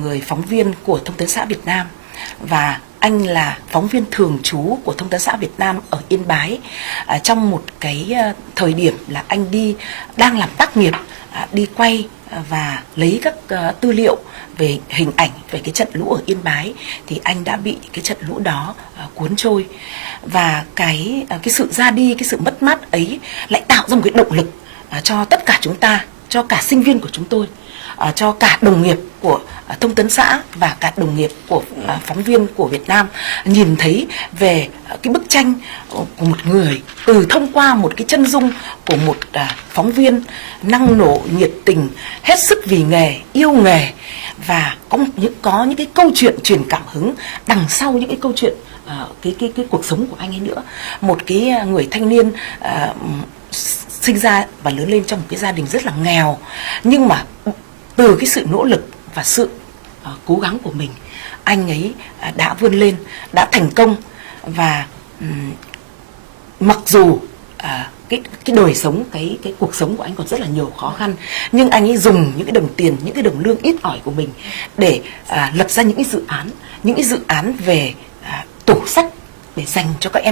người phóng viên của Thông tấn xã Việt Nam. Và anh là phóng viên thường trú của Thông tấn xã Việt Nam ở Yên Bái. Trong một cái thời điểm là anh đang làm tác nghiệp, đi quay và lấy các tư liệu về hình ảnh về cái trận lũ ở Yên Bái, thì anh đã bị cái trận lũ đó cuốn trôi. Và cái sự ra đi, cái sự mất mát ấy lại tạo ra một cái động lực cho tất cả chúng ta, cho cả sinh viên của chúng tôi, cho cả đồng nghiệp của Thông tấn xã và cả đồng nghiệp của phóng viên của Việt Nam, nhìn thấy về cái bức tranh của một người thông qua một cái chân dung của một phóng viên năng nổ, nhiệt tình, hết sức vì nghề, yêu nghề, và có những cái câu chuyện truyền cảm hứng đằng sau những cái câu chuyện cái cuộc sống của anh ấy nữa. Một cái người thanh niên sinh ra và lớn lên trong một cái gia đình rất là nghèo, nhưng mà từ cái sự nỗ lực và sự cố gắng của mình, anh ấy đã vươn lên, đã thành công. Và mặc dù cái đời sống, cái cuộc sống của anh còn rất là nhiều khó khăn, nhưng anh ấy dùng những cái đồng tiền, những cái đồng lương ít ỏi của mình để lập ra những cái dự án về tủ sách để dành cho các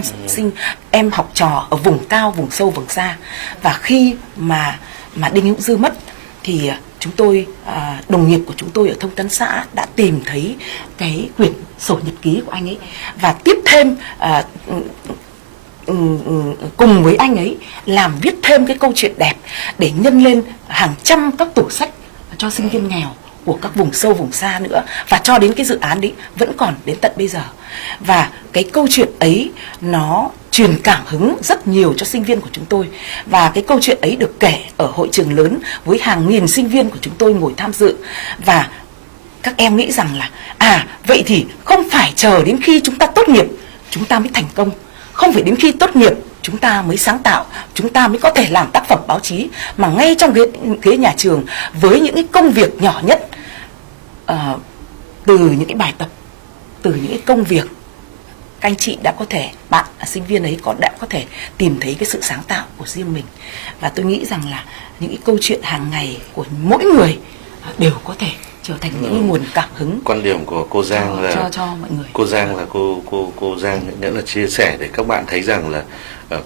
em học trò ở vùng cao, vùng sâu, vùng xa. Và khi mà Đinh Hữu Dư mất thì chúng tôi, đồng nghiệp của chúng tôi ở Thông tấn xã đã tìm thấy cái quyển sổ nhật ký của anh ấy, và tiếp thêm cùng với anh ấy viết thêm cái câu chuyện đẹp để nhân lên hàng trăm các tủ sách cho sinh viên nghèo của các vùng sâu vùng xa nữa. Và cho đến cái dự án đấy vẫn còn đến tận bây giờ. Và cái câu chuyện ấy nó truyền cảm hứng rất nhiều cho sinh viên của chúng tôi. Và cái câu chuyện ấy được kể ở hội trường lớn với hàng nghìn sinh viên của chúng tôi ngồi tham dự. Và các em nghĩ rằng là vậy thì không phải chờ đến khi chúng ta tốt nghiệp chúng ta mới thành công, không phải đến khi tốt nghiệp chúng ta mới sáng tạo, chúng ta mới có thể làm tác phẩm báo chí, mà ngay trong ghế nhà trường, với những cái công việc nhỏ nhất, từ những cái bài tập, từ những cái công việc các anh chị đã có thể, bạn sinh viên ấy đã có thể tìm thấy cái sự sáng tạo của riêng mình. Và tôi nghĩ rằng là những cái câu chuyện hàng ngày của mỗi người đều có thể trở thành những nguồn cảm hứng. Quan điểm của cô Giang là cho mọi người. Cô Giang là cô Giang nghĩa là chia sẻ để các bạn thấy rằng là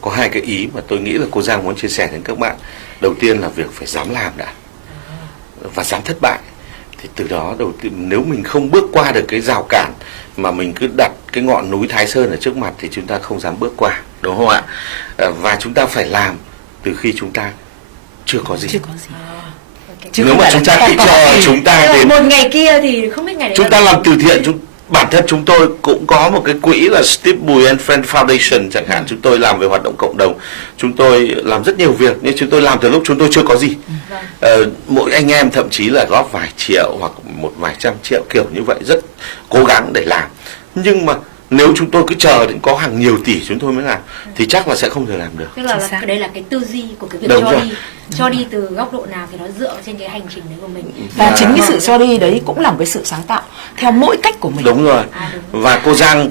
có hai cái ý mà tôi nghĩ là cô Giang muốn chia sẻ đến các bạn. Đầu tiên là việc phải dám làm đã và dám thất bại. Thì từ đó đầu tiên, nếu mình không bước qua được cái rào cản mà mình cứ đặt cái ngọn núi Thái Sơn ở trước mặt thì chúng ta không dám bước qua, đúng không ạ? Và chúng ta phải làm từ khi chúng ta chưa có gì. Chứ nếu không mà phải chúng là ta cứ chờ chúng ta đến một ngày kia thì không biết ngày đấy chúng ta làm từ thiện, bản thân chúng tôi cũng có một cái quỹ là Steve Bùi and Friend Foundation chẳng hạn. Chúng tôi làm về hoạt động cộng đồng, chúng tôi làm rất nhiều việc, nhưng chúng tôi làm từ lúc chúng tôi chưa có gì. Mỗi anh em thậm chí là góp vài triệu hoặc một vài trăm triệu kiểu như vậy, rất cố gắng để làm. Nhưng mà nếu chúng tôi cứ chờ đến có hàng nhiều tỷ chúng tôi mới làm thì chắc là sẽ không thể làm được. Tức là cái đấy là cái tư duy của cái việc Đúng cho rồi. đi. Cho đi từ góc độ nào thì nó dựa trên cái hành trình đấy của mình. Và chính cái sự cho đi đấy cũng là một cái sự sáng tạo theo mỗi cách của mình. Đúng rồi. Đúng. Và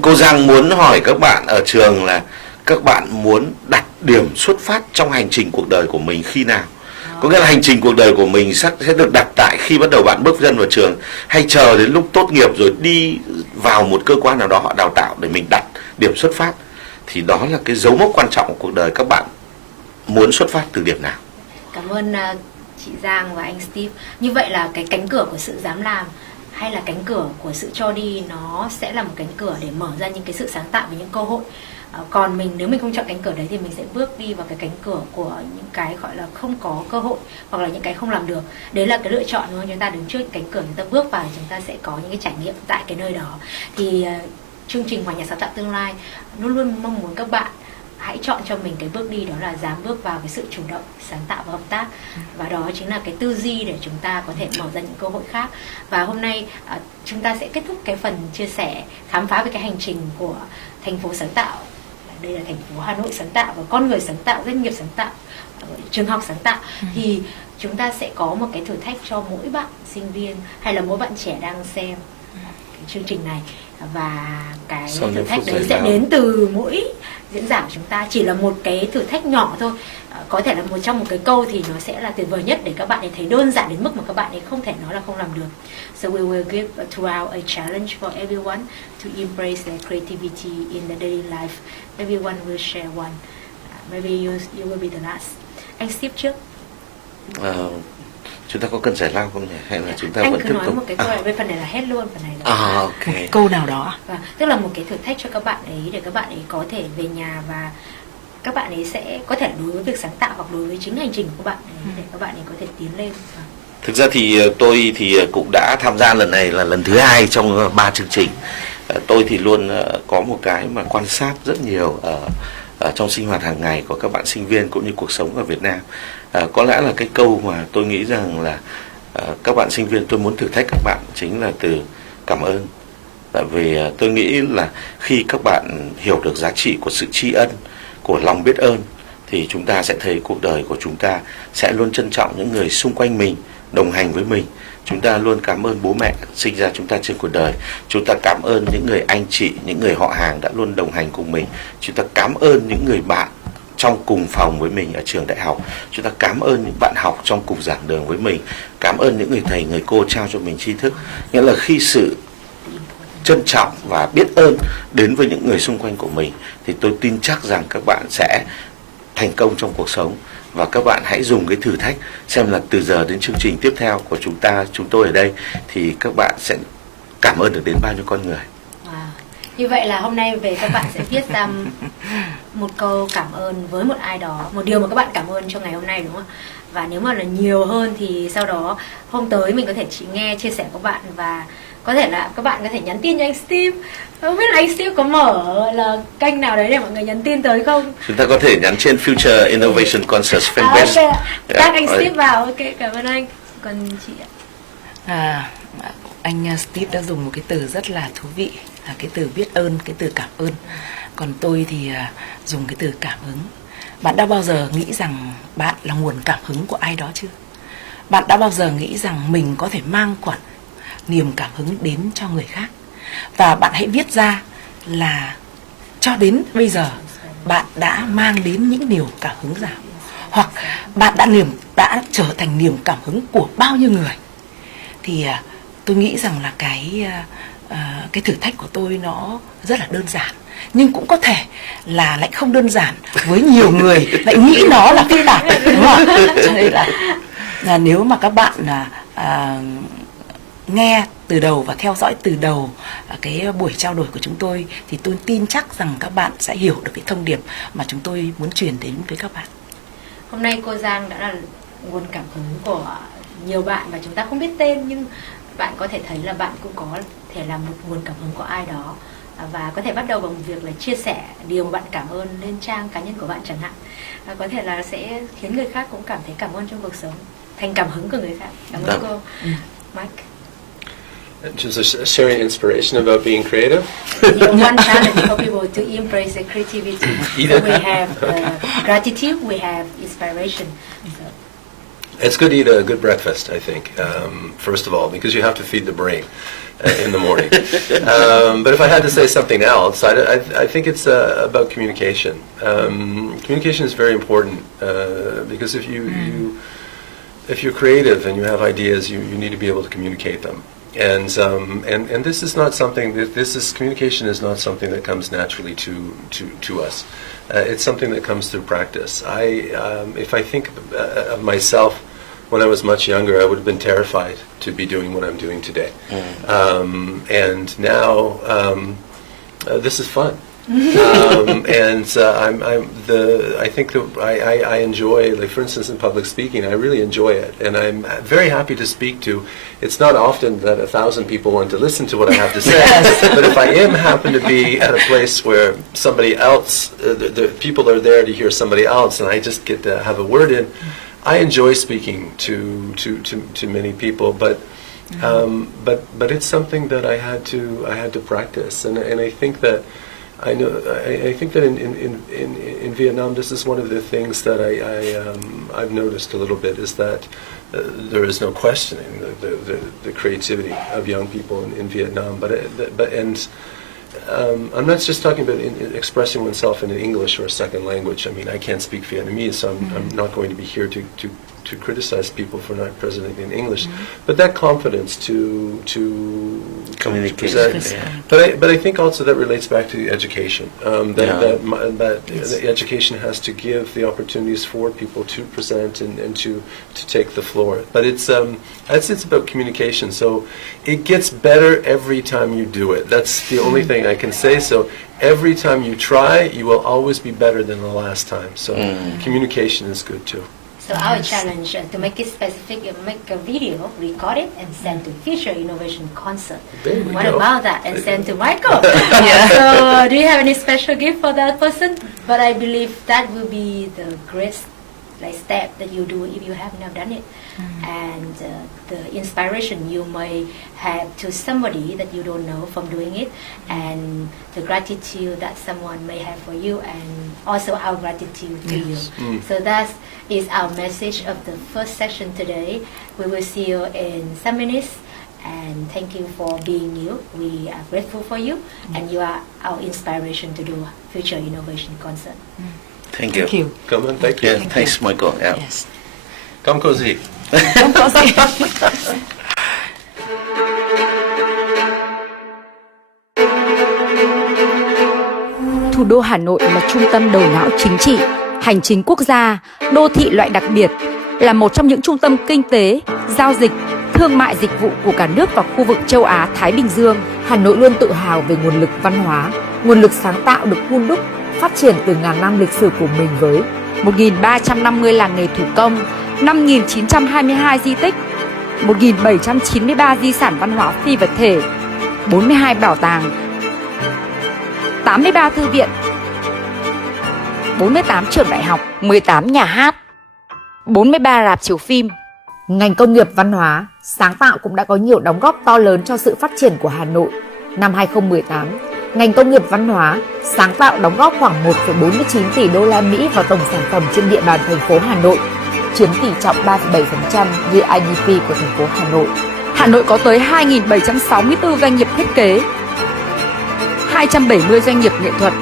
cô Giang muốn hỏi các bạn ở trường là các bạn muốn đặt điểm xuất phát trong hành trình cuộc đời của mình khi nào? Có nghĩa là hành trình cuộc đời của mình sẽ được đặt tại khi bắt đầu bạn bước chân vào trường, hay chờ đến lúc tốt nghiệp rồi đi vào một cơ quan nào đó họ đào tạo để mình đặt điểm xuất phát? Thì đó là cái dấu mốc quan trọng của cuộc đời các bạn muốn xuất phát từ điểm nào? Cảm ơn chị Giang và anh Steve. Như vậy là cái cánh cửa của sự dám làm hay là cánh cửa của sự cho đi nó sẽ là một cánh cửa để mở ra những cái sự sáng tạo và những cơ hội. Còn nếu mình không chọn cánh cửa đấy thì mình sẽ bước đi vào cái cánh cửa của những cái gọi là không có cơ hội hoặc là những cái không làm được. Đấy là cái lựa chọn, đúng không? Chúng ta đứng trước cánh cửa, chúng ta bước vào, chúng ta sẽ có những cái trải nghiệm tại cái nơi đó. Thì chương trình Hòa Nhạc Sáng Tạo Tương Lai luôn luôn mong muốn các bạn hãy chọn cho mình cái bước đi, đó là dám bước vào cái sự chủ động, sáng tạo và hợp tác. Và đó chính là cái tư duy để chúng ta có thể mở ra những cơ hội khác. Và hôm nay chúng ta sẽ kết thúc cái phần chia sẻ, khám phá về cái hành trình của thành phố sáng tạo. Đây là thành phố Hà Nội sáng tạo và con người sáng tạo, doanh nghiệp sáng tạo, trường học sáng tạo. Thì chúng ta sẽ có một cái thử thách cho mỗi bạn sinh viên hay là mỗi bạn trẻ đang xem cái chương trình này. Và cái thử thách đấy sẽ đến từ mỗi diễn giả của chúng ta. Chỉ là một cái thử thách nhỏ thôi, có thể là trong một cái câu thì nó sẽ là tuyệt vời nhất để các bạn ấy thấy đơn giản đến mức mà các bạn ấy không thể nói là không làm được. So we will give throughout a challenge for everyone to embrace their creativity in the daily life. Everyone will share one. Maybe you will be the last. Anh Steve trước. Chúng ta có cần giải lao không nhỉ? Hay là chúng ta anh vẫn cứ tiếp nói tục? một cái câu về phần này là hết luôn, phần này là ok. Một câu nào đó. Tức là một cái thử thách cho các bạn ấy để các bạn ấy có thể về nhà và các bạn ấy sẽ có thể đối với việc sáng tạo hoặc đối với chính hành trình của các bạn ấy để các bạn ấy có thể tiến lên. Thực ra thì tôi thì cũng đã tham gia lần này là lần thứ 2 trong 3 chương trình. Tôi thì luôn có một cái mà quan sát rất nhiều ở trong sinh hoạt hàng ngày của các bạn sinh viên cũng như cuộc sống ở Việt Nam. Có lẽ là cái câu mà tôi nghĩ rằng là các bạn sinh viên tôi muốn thử thách các bạn chính là từ cảm ơn. Tại vì tôi nghĩ là khi các bạn hiểu được giá trị của sự tri ân, của lòng biết ơn thì chúng ta sẽ thấy cuộc đời của chúng ta sẽ luôn trân trọng những người xung quanh mình, đồng hành với mình. Chúng ta luôn cảm ơn bố mẹ sinh ra chúng ta trên cuộc đời. Chúng ta cảm ơn những người anh chị, những người họ hàng đã luôn đồng hành cùng mình. Chúng ta cảm ơn những người bạn trong cùng phòng với mình ở trường đại học. Chúng ta cảm ơn những bạn học trong cùng giảng đường với mình. Cảm ơn những người thầy, người cô trao cho mình tri thức. Nghĩa là khi sự trân trọng và biết ơn đến với những người xung quanh của mình thì tôi tin chắc rằng các bạn sẽ thành công trong cuộc sống. Và các bạn hãy dùng cái thử thách xem là từ giờ đến chương trình tiếp theo của chúng tôi ở đây thì các bạn sẽ cảm ơn được đến bao nhiêu con người. Như vậy là hôm nay về các bạn sẽ viết ra một câu cảm ơn với một ai đó, một điều mà các bạn cảm ơn cho ngày hôm nay, đúng không? Và nếu mà là nhiều hơn thì sau đó hôm tới mình có thể chỉ nghe chia sẻ của bạn và có thể là các bạn có thể nhắn tin cho anh Steve. Không biết là anh Steve có mở là kênh nào đấy để mọi người nhắn tin tới không? Chúng ta có thể nhắn trên Future Innovation Concert fanpage. Các anh Steve vào. Ok, cảm ơn anh. Còn chị ạ? Anh Steve đã dùng một cái từ rất là thú vị, là cái từ biết ơn, cái từ cảm ơn. Còn tôi thì dùng cái từ cảm hứng. Bạn đã bao giờ nghĩ rằng bạn là nguồn cảm hứng của ai đó chưa? Bạn đã bao giờ nghĩ rằng mình có thể mang quả niềm cảm hứng đến cho người khác? Và bạn hãy viết ra là cho đến bây giờ bạn đã mang đến những niềm cảm hứng nào, hoặc bạn đã trở thành niềm cảm hứng của bao nhiêu người, thì tôi nghĩ rằng là cái thử thách của tôi nó rất là đơn giản, nhưng cũng có thể là lại không đơn giản với nhiều người lại nghĩ nó là phức tạp, đúng không? Cho nên là nếu mà các bạn nghe từ đầu và theo dõi từ đầu cái buổi trao đổi của chúng tôi, thì tôi tin chắc rằng các bạn sẽ hiểu được cái thông điệp mà chúng tôi muốn truyền đến với các bạn. Hôm nay cô Giang đã là nguồn cảm hứng của nhiều bạn và chúng ta không biết tên, nhưng bạn có thể thấy là bạn cũng có thể là một nguồn cảm hứng của ai đó, và có thể bắt đầu bằng việc là chia sẻ điều mà bạn cảm ơn lên trang cá nhân của bạn chẳng hạn. Có thể là sẽ khiến người khác cũng cảm thấy cảm ơn trong cuộc sống, thành cảm hứng của người khác. Cảm ơn cô. Mike. Just sharing inspiration about being creative. One challenge for people to embrace the creativity. So we have gratitude, we have inspiration. So. It's good to eat a good breakfast, I think, first of all, because you have to feed the brain in the morning. But if I had to say something else, I think it's about communication. Communication is very important because if you're creative and you have ideas, you need to be able to communicate them. And this is not something. Communication is not something that comes naturally to us. It's something that comes through practice. If I think of myself when I was much younger, I would have been terrified to be doing what I'm doing today. And now this is fun. I think that I enjoy, like for instance in public speaking, I really enjoy it, and I'm very happy to speak to. It's not often that 1,000 people want to listen to what I have to say, but if I happen to be at a place where somebody else, the people are there to hear somebody else, and I just get to have a word in, I enjoy speaking to many people, but it's something that I had to practice, and I think that. I think that in Vietnam, this is one of the things that I've noticed a little bit, is that there is no questioning the creativity of young people in Vietnam. I'm not just talking about expressing oneself in English or a second language. I mean, I can't speak Vietnamese, so I'm not going to be here to criticize people for not presenting in English, but that confidence to communication. But I think also that relates back to the education. That the education has to give the opportunities for people to present and to take the floor. But it's about communication. So it gets better every time you do it. That's the only thing I can say. So every time you try, you will always be better than the last time. So communication is good too. So our challenge to make it specific, make a video, record it, and send to Future Innovation Concert. What about that? And send to Michael. So do you have any special gift for that person? But I believe that will be the great step that you do if you have not done it. And the inspiration you may have to somebody that you don't know from doing it, and the gratitude that someone may have for you, and also our gratitude to you. So that is our message of the first session today. We will see you in some minutes, and thank you for being you. We are grateful for you, and you are our inspiration to do Future Innovation Concert. Thank you. Thank you. Come on, thank you. Yeah, thanks, Michael. Yeah. Yes. Come cozy. Không có gì. Thủ đô Hà Nội là trung tâm đầu não chính trị, hành chính quốc gia, đô thị loại đặc biệt, là một trong những trung tâm kinh tế, giao dịch, thương mại dịch vụ của cả nước và khu vực châu Á Thái Bình Dương. Hà Nội luôn tự hào về nguồn lực văn hóa, nguồn lực sáng tạo được hun đúc, phát triển từ ngàn năm lịch sử của mình với 1.350 làng nghề thủ công, 5.922 di tích, 1.793 di sản văn hóa phi vật thể, 42 bảo tàng, 83 thư viện, 48 trường đại học, 18 nhà hát, 43 rạp chiếu phim. Ngành công nghiệp văn hóa, sáng tạo cũng đã có nhiều đóng góp to lớn cho sự phát triển của Hà Nội. Năm 2018, ngành công nghiệp văn hóa, sáng tạo đóng góp khoảng 1,49 tỷ đô la Mỹ vào tổng sản phẩm trên địa bàn thành phố Hà Nội, chiếm tỷ trọng 3,7% GDP của thành phố Hà Nội. Hà Nội có tới 2.764 doanh nghiệp thiết kế, 270 doanh nghiệp nghệ thuật,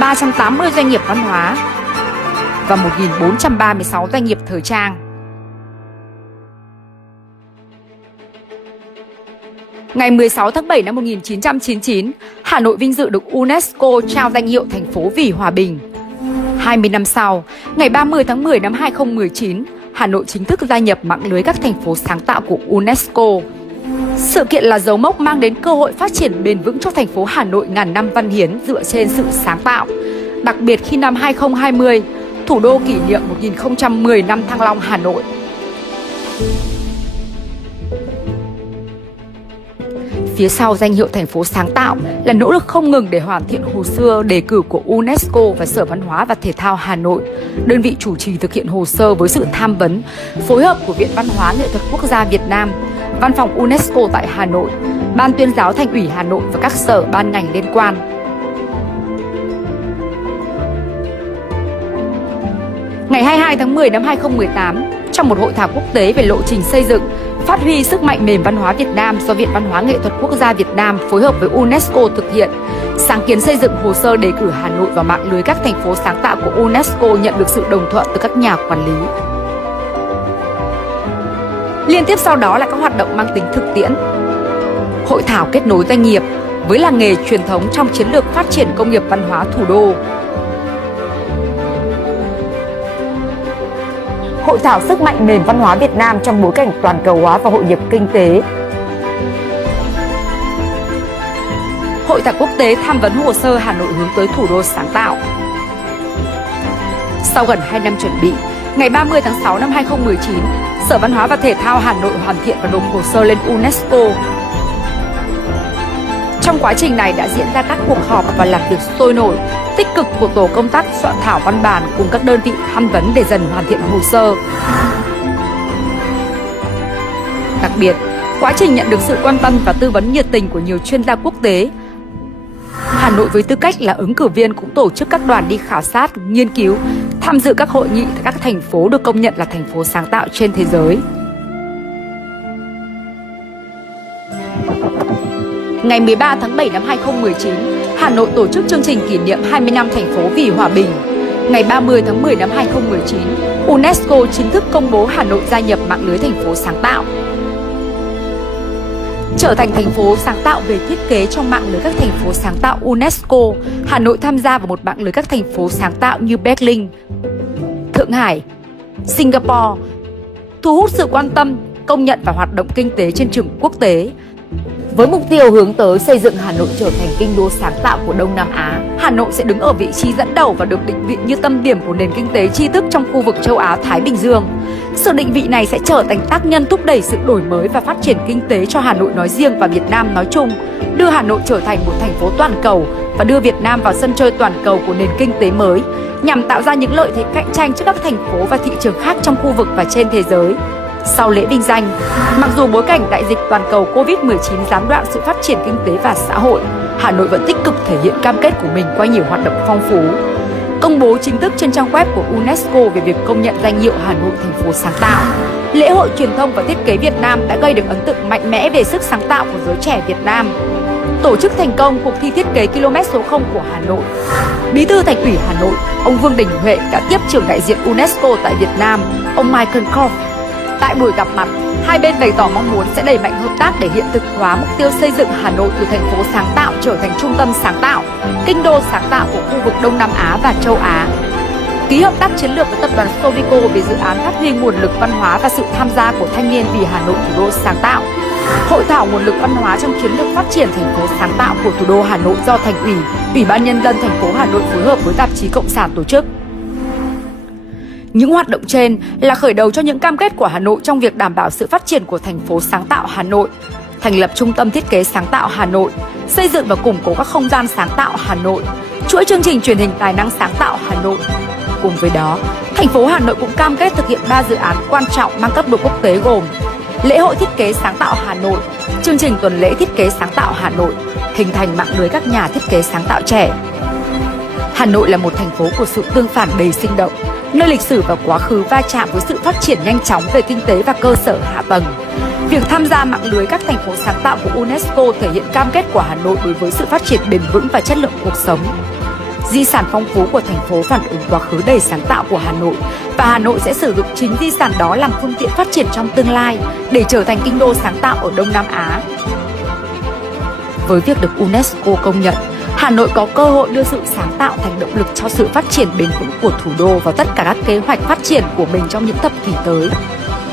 380 doanh nghiệp văn hóa và 1.436 doanh nghiệp thời trang. Ngày 16 tháng 7 năm 1999, Hà Nội vinh dự được UNESCO trao danh hiệu thành phố vì hòa bình. 20 năm sau, ngày 30 tháng 10 năm 2019, Hà Nội chính thức gia nhập mạng lưới các thành phố sáng tạo của UNESCO. Sự kiện là dấu mốc mang đến cơ hội phát triển bền vững cho thành phố Hà Nội ngàn năm văn hiến dựa trên sự sáng tạo. Đặc biệt khi năm 2020, thủ đô kỷ niệm 1010 năm Thăng Long Hà Nội. Phía sau danh hiệu thành phố sáng tạo là nỗ lực không ngừng để hoàn thiện hồ sơ đề cử của UNESCO và Sở Văn hóa và Thể thao Hà Nội, đơn vị chủ trì thực hiện hồ sơ với sự tham vấn, phối hợp của Viện Văn hóa Nghệ thuật Quốc gia Việt Nam, Văn phòng UNESCO tại Hà Nội, Ban Tuyên giáo Thành ủy Hà Nội và các sở ban ngành liên quan. Ngày 22 tháng 10 năm 2018, trong một hội thảo quốc tế về lộ trình xây dựng, phát huy sức mạnh mềm văn hóa Việt Nam do Viện Văn hóa Nghệ thuật Quốc gia Việt Nam phối hợp với UNESCO thực hiện, sáng kiến xây dựng hồ sơ đề cử Hà Nội vào mạng lưới các thành phố sáng tạo của UNESCO nhận được sự đồng thuận từ các nhà quản lý. Liên tiếp sau đó là các hoạt động mang tính thực tiễn. Hội thảo kết nối doanh nghiệp với làng nghề truyền thống trong chiến lược phát triển công nghiệp văn hóa thủ đô. Hội thảo sức mạnh mềm văn hóa Việt Nam trong bối cảnh toàn cầu hóa và hội nhập kinh tế. Hội thảo quốc tế tham vấn hồ sơ Hà Nội hướng tới thủ đô sáng tạo. Sau gần 2 năm chuẩn bị, ngày 30 tháng 6 năm 2019, Sở Văn hóa và Thể thao Hà Nội hoàn thiện và nộp hồ sơ lên UNESCO. Trong quá trình này đã diễn ra các cuộc họp và làm việc sôi nổi, tích cực của tổ công tác soạn thảo văn bản cùng các đơn vị tham vấn để dần hoàn thiện hồ sơ. Đặc biệt, quá trình nhận được sự quan tâm và tư vấn nhiệt tình của nhiều chuyên gia quốc tế, Hà Nội với tư cách là ứng cử viên cũng tổ chức các đoàn đi khảo sát, nghiên cứu, tham dự các hội nghị tại các thành phố được công nhận là thành phố sáng tạo trên thế giới. Ngày 13 tháng 7 năm 2019, Hà Nội tổ chức chương trình kỷ niệm 20 năm thành phố vì hòa bình. Ngày 30 tháng 10 năm 2019, UNESCO chính thức công bố Hà Nội gia nhập mạng lưới thành phố sáng tạo. Trở thành thành phố sáng tạo về thiết kế trong mạng lưới các thành phố sáng tạo UNESCO, Hà Nội tham gia vào một mạng lưới các thành phố sáng tạo như Berlin, Thượng Hải, Singapore, thu hút sự quan tâm, công nhận và hoạt động kinh tế trên trường quốc tế. Với mục tiêu hướng tới xây dựng Hà Nội trở thành kinh đô sáng tạo của Đông Nam Á, Hà Nội sẽ đứng ở vị trí dẫn đầu và được định vị như tâm điểm của nền kinh tế tri thức trong khu vực châu Á-Thái Bình Dương. Sự định vị này sẽ trở thành tác nhân thúc đẩy sự đổi mới và phát triển kinh tế cho Hà Nội nói riêng và Việt Nam nói chung, đưa Hà Nội trở thành một thành phố toàn cầu và đưa Việt Nam vào sân chơi toàn cầu của nền kinh tế mới, nhằm tạo ra những lợi thế cạnh tranh trước các thành phố và thị trường khác trong khu vực và trên thế giới. Sau lễ vinh danh, mặc dù bối cảnh đại dịch toàn cầu Covid-19 gián đoạn sự phát triển kinh tế và xã hội, Hà Nội vẫn tích cực thể hiện cam kết của mình qua nhiều hoạt động phong phú. Công bố chính thức trên trang web của UNESCO về việc công nhận danh hiệu Hà Nội thành phố sáng tạo. Lễ hội truyền thông và thiết kế Việt Nam đã gây được ấn tượng mạnh mẽ về sức sáng tạo của giới trẻ Việt Nam. Tổ chức thành công cuộc thi thiết kế km số 0 của Hà Nội. Bí thư Thành ủy Hà Nội, ông Vương Đình Huệ đã tiếp trưởng đại diện UNESCO tại Việt Nam, ông Michael Croft. Tại buổi gặp mặt, hai bên bày tỏ mong muốn sẽ đẩy mạnh hợp tác để hiện thực hóa mục tiêu xây dựng Hà Nội từ thành phố sáng tạo trở thành trung tâm sáng tạo, kinh đô sáng tạo của khu vực Đông Nam Á và châu Á. Ký hợp tác chiến lược với tập đoàn Sovico về dự án phát huy nguồn lực văn hóa và sự tham gia của thanh niên vì Hà Nội thủ đô sáng tạo. Hội thảo nguồn lực văn hóa trong chiến lược phát triển thành phố sáng tạo của thủ đô Hà Nội do Thành ủy, Ủy ban Nhân dân thành phố Hà Nội phối hợp với tạp chí Cộng sản tổ chức. Những hoạt động trên là khởi đầu cho những cam kết của Hà Nội trong việc đảm bảo sự phát triển của thành phố sáng tạo Hà Nội, thành lập Trung tâm Thiết kế Sáng tạo Hà Nội, xây dựng và củng cố các không gian sáng tạo Hà Nội, chuỗi chương trình truyền hình tài năng sáng tạo Hà Nội. Cùng với đó, thành phố Hà Nội cũng cam kết thực hiện 3 dự án quan trọng mang cấp độ quốc tế gồm Lễ hội thiết kế sáng tạo Hà Nội, chương trình tuần lễ thiết kế sáng tạo Hà Nội, hình thành mạng lưới các nhà thiết kế sáng tạo trẻ. Hà Nội là một thành phố của sự tương phản đầy sinh động, nơi lịch sử và quá khứ va chạm với sự phát triển nhanh chóng về kinh tế và cơ sở hạ tầng. Việc tham gia mạng lưới các thành phố sáng tạo của UNESCO thể hiện cam kết của Hà Nội đối với sự phát triển bền vững và chất lượng cuộc sống. Di sản phong phú của thành phố phản ứng quá khứ đầy sáng tạo của Hà Nội, và Hà Nội sẽ sử dụng chính di sản đó làm phương tiện phát triển trong tương lai để trở thành kinh đô sáng tạo ở Đông Nam Á. Với việc được UNESCO công nhận, Hà Nội có cơ hội đưa sự sáng tạo thành động lực cho sự phát triển bền vững của thủ đô vào tất cả các kế hoạch phát triển của mình trong những thập kỷ tới.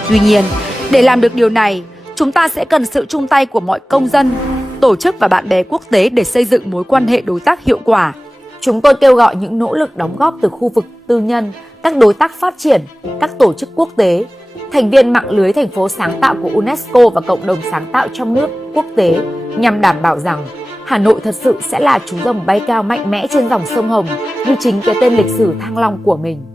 Tuy nhiên, để làm được điều này, chúng ta sẽ cần sự chung tay của mọi công dân, tổ chức và bạn bè quốc tế để xây dựng mối quan hệ đối tác hiệu quả. Chúng tôi kêu gọi những nỗ lực đóng góp từ khu vực tư nhân, các đối tác phát triển, các tổ chức quốc tế, thành viên mạng lưới thành phố sáng tạo của UNESCO và cộng đồng sáng tạo trong nước, quốc tế nhằm đảm bảo rằng Hà Nội thật sự sẽ là chú rồng bay cao mạnh mẽ trên dòng sông Hồng như chính cái tên lịch sử Thăng Long của mình.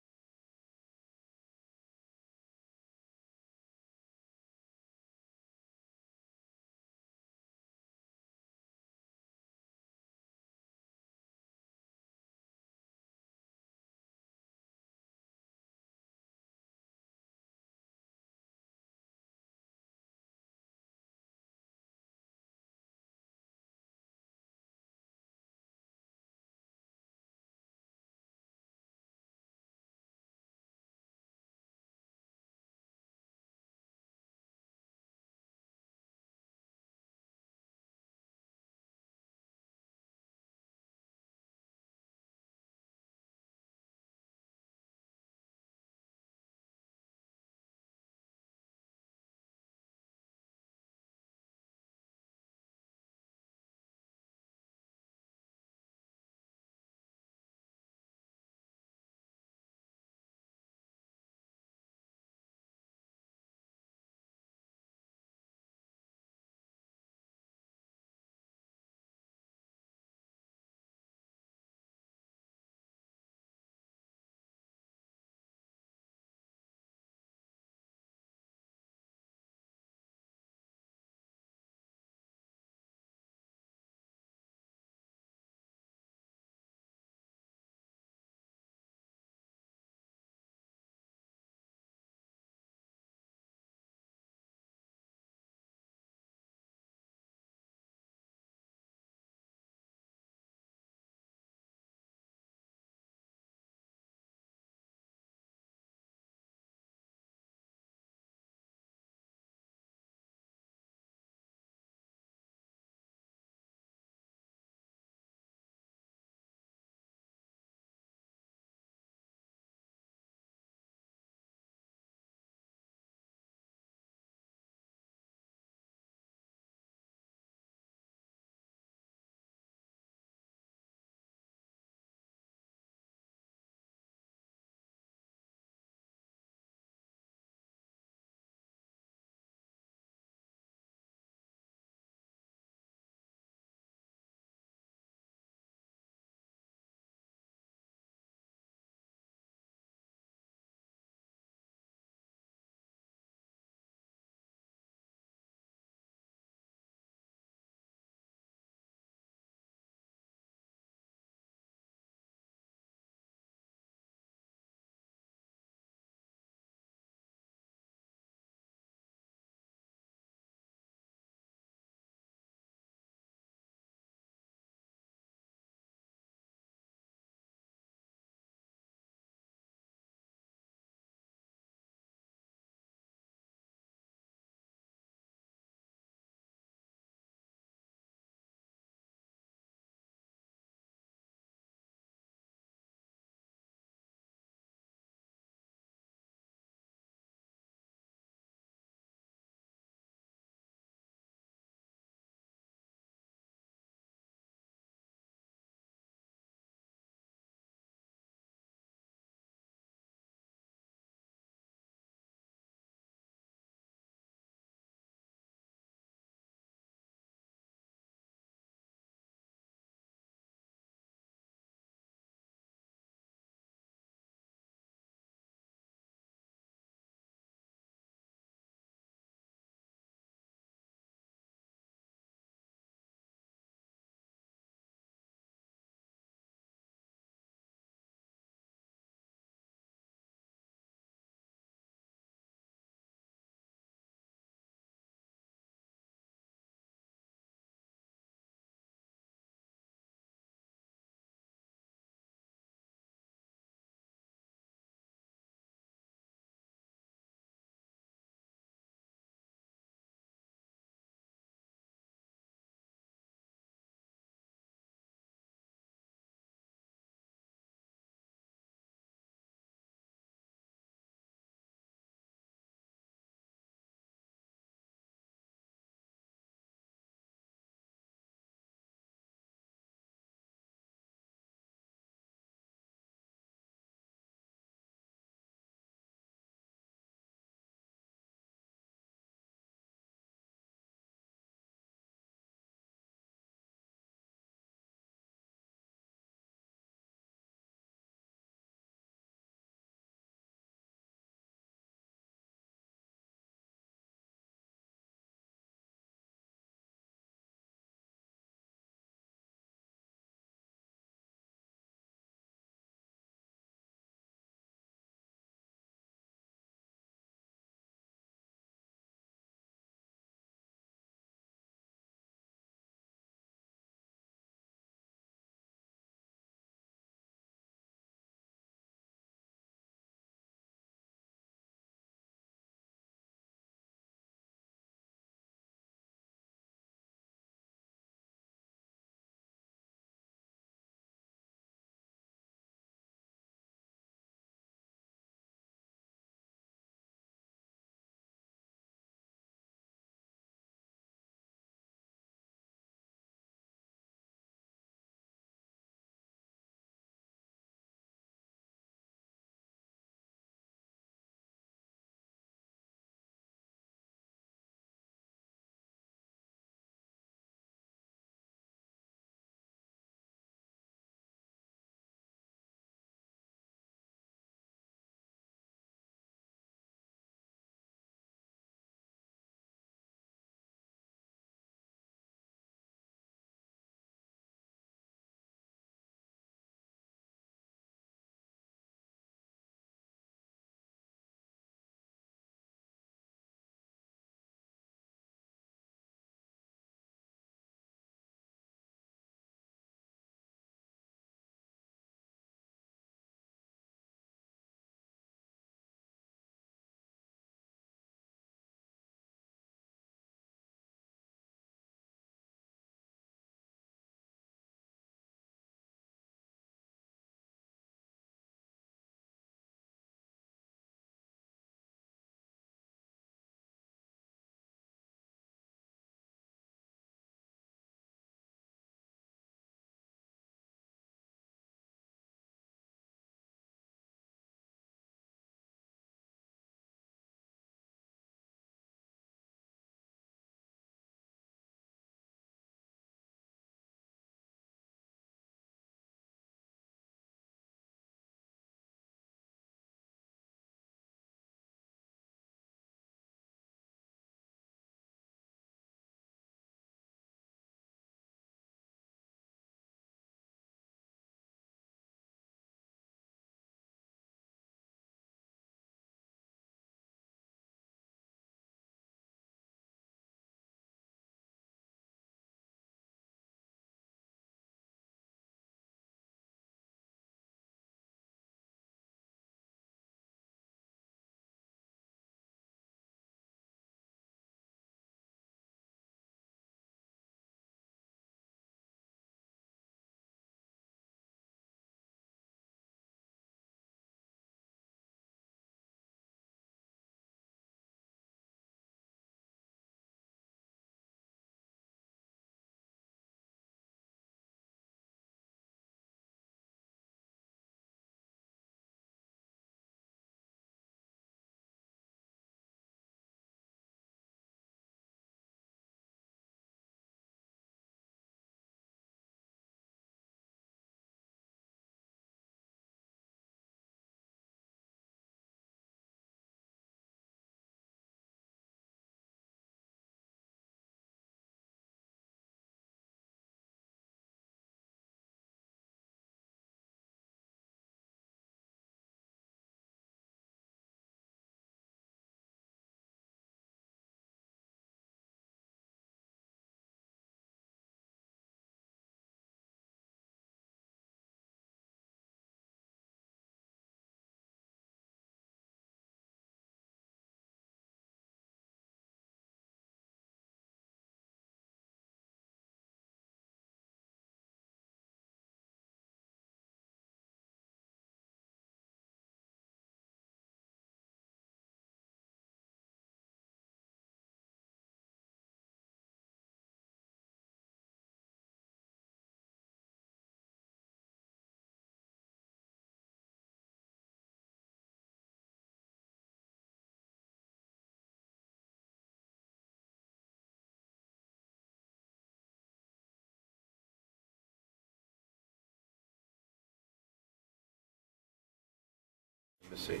see.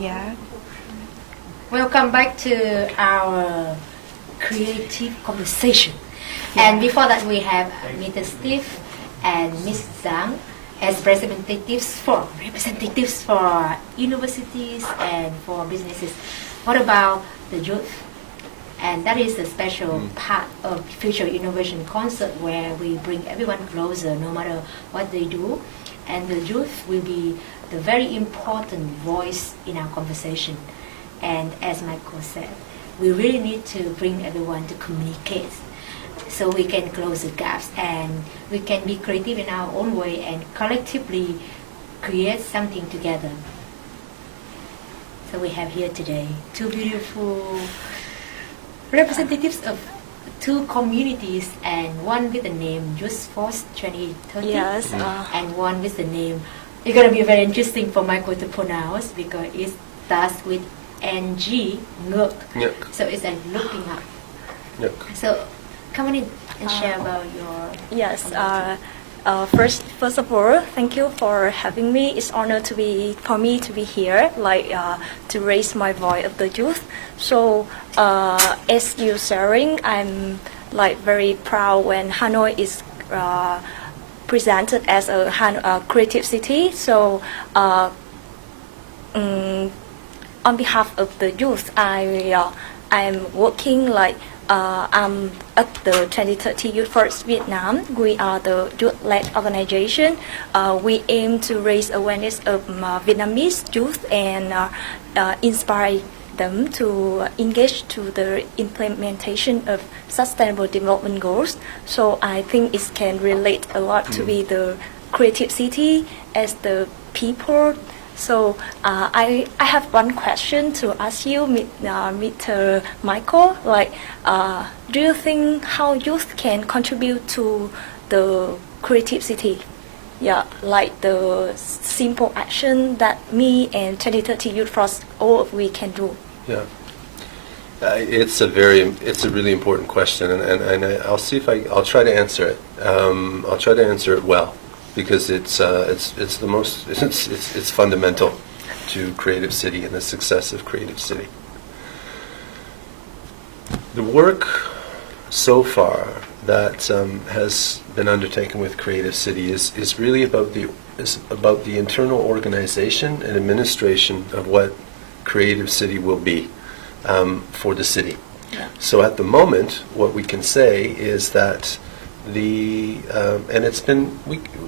Yeah. Welcome back to our creative conversation. And before that, we have Mr. Steve and Ms. Zhang as representatives for universities and for businesses. What about the youth? And that is a special part of Future Innovation Concert where we bring everyone closer no matter what they do. And the youth will be the very important voice in our conversation. And as Michael said, we really need to bring everyone to communicate so we can close the gaps and we can be creative in our own way and collectively create something together. So we have here today two beautiful representatives of two communities, and one with the name Youth Force 2030 Yes. and one with the name, it's going to be very interesting for Michael to pronounce because it starts with NG, Ngược. Ngược. So it's like looking up. Ngược. So come on in and share about your Yes. community. First of all, thank you for having me. It's honor for me to be here, to raise my voice of the youth. So, as you sharing, I'm very proud when Hanoi is presented as a creative city. So, on behalf of the youth, I'm working I'm at the 2030 Youth First Vietnam. We are the youth-led organization. We aim to raise awareness of Vietnamese youth and inspire them to engage to the implementation of sustainable development goals. So I think it can relate a lot to be the creative city as the people. So I have one question to ask you, Mr. Michael. Do you think how youth can contribute to the creative city? Yeah, like the simple action that me and 2030 Youth Force all we can do. Yeah. It's a really important question, and I'll see if I'll try to answer it. I'll try to answer it well, because it's the most it's fundamental to creative city and the success of creative city. The work so far that has been undertaken with Creative City is really about the internal organization and administration of what Creative City will be for the city. Yeah. So at the moment, what we can say is that and it's been,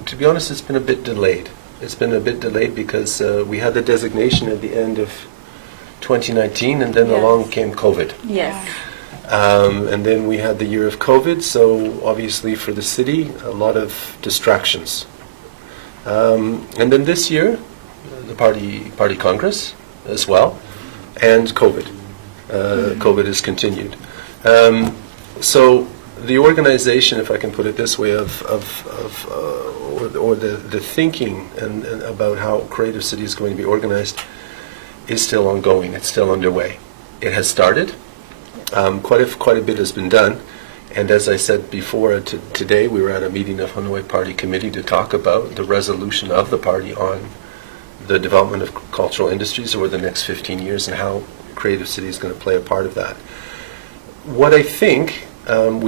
to be honest, it's been a bit delayed. It's been a bit delayed because we had the designation at the end of 2019, and then Yes. along came COVID. Yes. And then we had the year of COVID, so obviously for the city, a lot of distractions. And then this year, the party congress as well, and COVID. COVID has continued. So the organization, if I can put it this way, or the thinking and about how Creative City is going to be organized is still ongoing. It's still underway. It has started. Quite a bit has been done. And as I said before, today we were at a meeting of Hanoi Party Committee to talk about the resolution of the party on the development of cultural industries over the next 15 years and how Creative City is going to play a part of that. What I think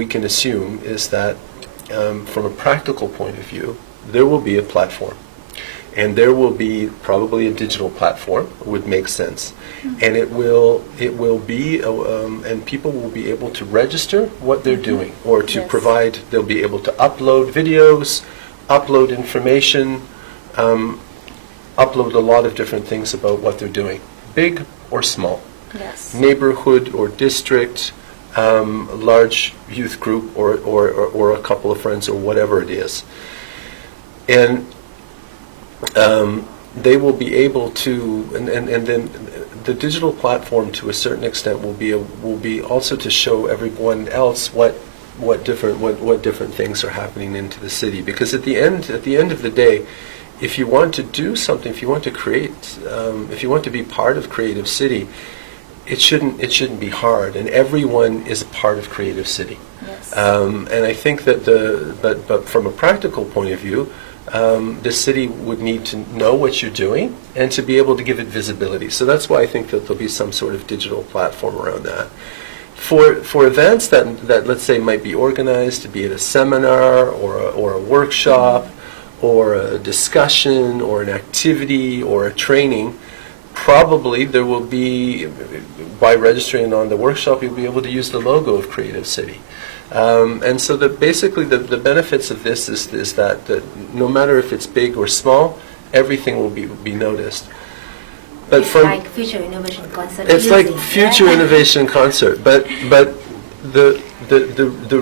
we can assume is that from a practical point of view, there will be a platform. And there will be probably a digital platform, would make sense. And it will be, and people will be able to register what they're doing, or to Yes. provide, they'll be able to upload videos, upload information, upload a lot of different things about what they're doing, big or small, Yes. neighborhood or district, large youth group, or a couple of friends, or whatever it is. And they will be able to, and then the digital platform to a certain extent will be also to show everyone else what different things are happening into the city. Because at the end of the day, if you want to do something, if you want to create, if you want to be part of Creative City, it shouldn't be hard, and everyone is a part of Creative City. Yes. And I think that but from a practical point of view, the city would need to know what you're doing and to be able to give it visibility. So that's why I think that there'll be some sort of digital platform around that. For events that let's say might be organized to be at a seminar or a workshop or a discussion or an activity or a training, probably there will be, by registering on the workshop, you'll be able to use the logo of Creative City. And so basically the benefits of this is that no matter if it's big or small, everything will be noticed. But It's like future innovation concert. it's like music, future right? innovation concert, but the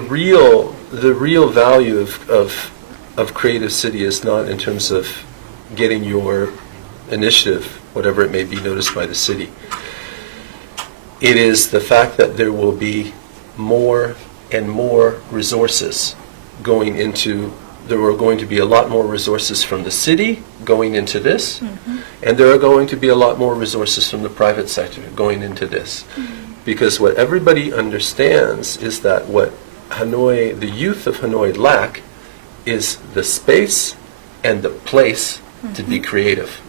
real value of Creative City is not in terms of getting your initiative, whatever it may be, noticed by the city. It is the fact that there will be more and more resources going into. There are going to be a lot more resources from the city going into this, and there are going to be a lot more resources from the private sector going into this. Because what everybody understands is that what Hanoi, the youth of Hanoi lack is the space and the place to be creative.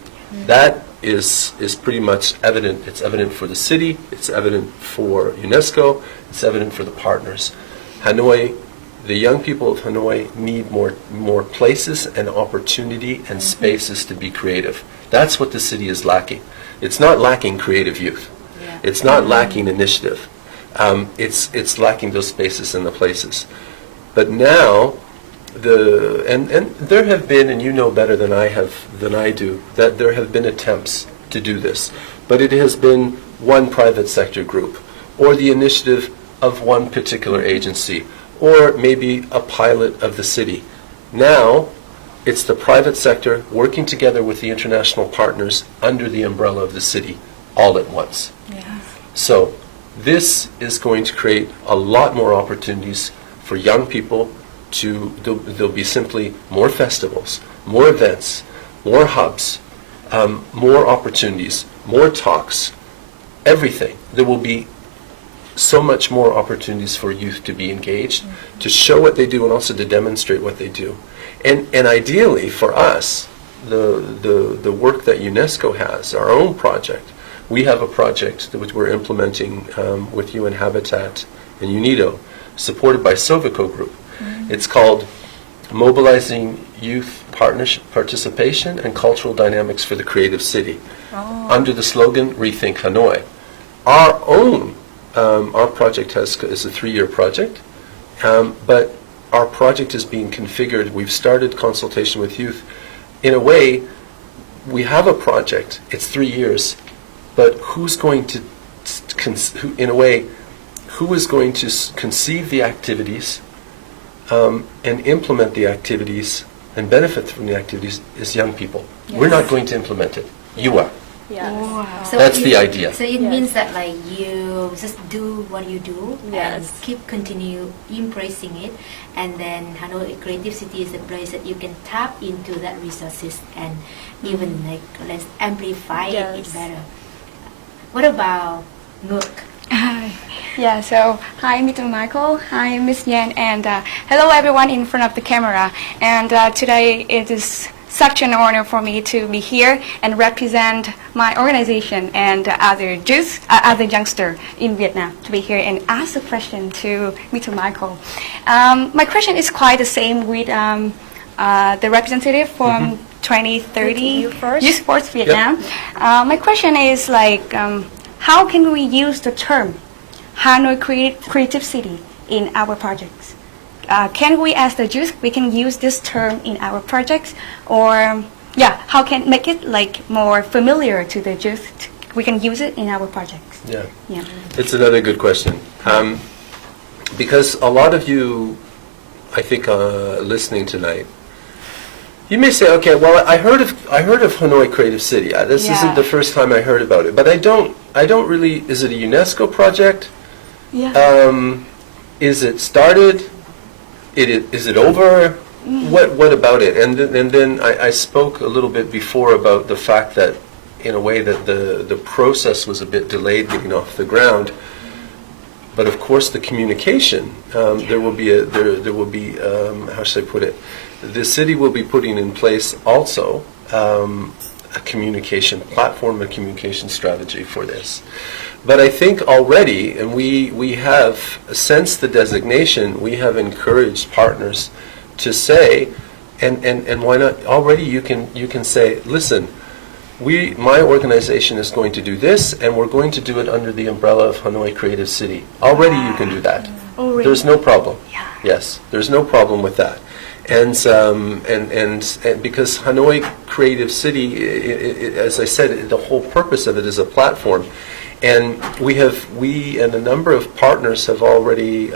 That is pretty much evident. It's evident for the city, it's evident for UNESCO, it's evident for the partners. Hanoi, the young people of Hanoi need more places and opportunity and spaces to be creative. That's what the city is lacking. It's not lacking creative youth. It's not lacking initiative. It's lacking those spaces and the places. But now, and there have been, and you know better than I do, that there have been attempts to do this. But it has been one private sector group, or the initiative of one particular agency, or maybe a pilot of the city. Now, it's the private sector working together with the international partners under the umbrella of the city, all at once. So, this is going to create a lot more opportunities for young people there'll be simply more festivals, more events, more hubs, more opportunities, more talks, everything. There will be so much more opportunities for youth to be engaged, to show what they do and also to demonstrate what they do. And ideally for us, the work that UNESCO has, our own project, we have a project which we're implementing with UN Habitat and UNIDO, supported by Sovico Group. It's called Mobilizing Youth Participation and Cultural Dynamics for the Creative City, under the slogan Rethink Hanoi. Our project is a 3-year project, but our project is being configured. We've started consultation with youth. In a way, we have a project. It's 3 years, but who's going to, who is going to conceive the activities and implement the activities and benefit from the activities is young people. We're not going to implement it. You are. Yes. So That's the idea. So it means that like you just do what you do and Yes. continue embracing it, and then Hanoi Creative City is a place that you can tap into that resources and even like let's amplify it Yes. better. What about Nguk? Yeah, so hi, Mr. Michael, hi, Miss Yan, and hello everyone in front of the camera. And today it is such an honor for me to be here and represent my organization and other youth, other youngster in Vietnam to be here and ask a question to Mr. Michael. My question is quite the same with the representative from 2030 Youth Sports Vietnam. My question is like, how can we use the term Hanoi Creative City in our projects? Can we, as the youth, we can use this term in our projects, or how can make it like more familiar to the youth? We can use it in our projects. Yeah. It's another good question. Because a lot of you, I think, listening tonight, you may say, okay, well, I heard of Hanoi Creative City. This isn't the first time I heard about it, but I don't really. Is it a UNESCO project? Is it started? Is it over? What about it? And then I spoke a little bit before about the fact that, in a way, that the process was a bit delayed getting off the ground. But of course, the communication there will be how should I put it? the city will be putting in place also a communication platform, a communication strategy for this. But I think already, and we have, since the designation, we have encouraged partners to say, and why not, already you can say, listen, my organization is going to do this, and we're going to do it under the umbrella of Hanoi Creative City. Already you can do that. Oh, really? There's no problem. Yeah. Yes, there's no problem with that. And because Hanoi Creative City, as I said, the whole purpose of it is a platform. And we and a number of partners have already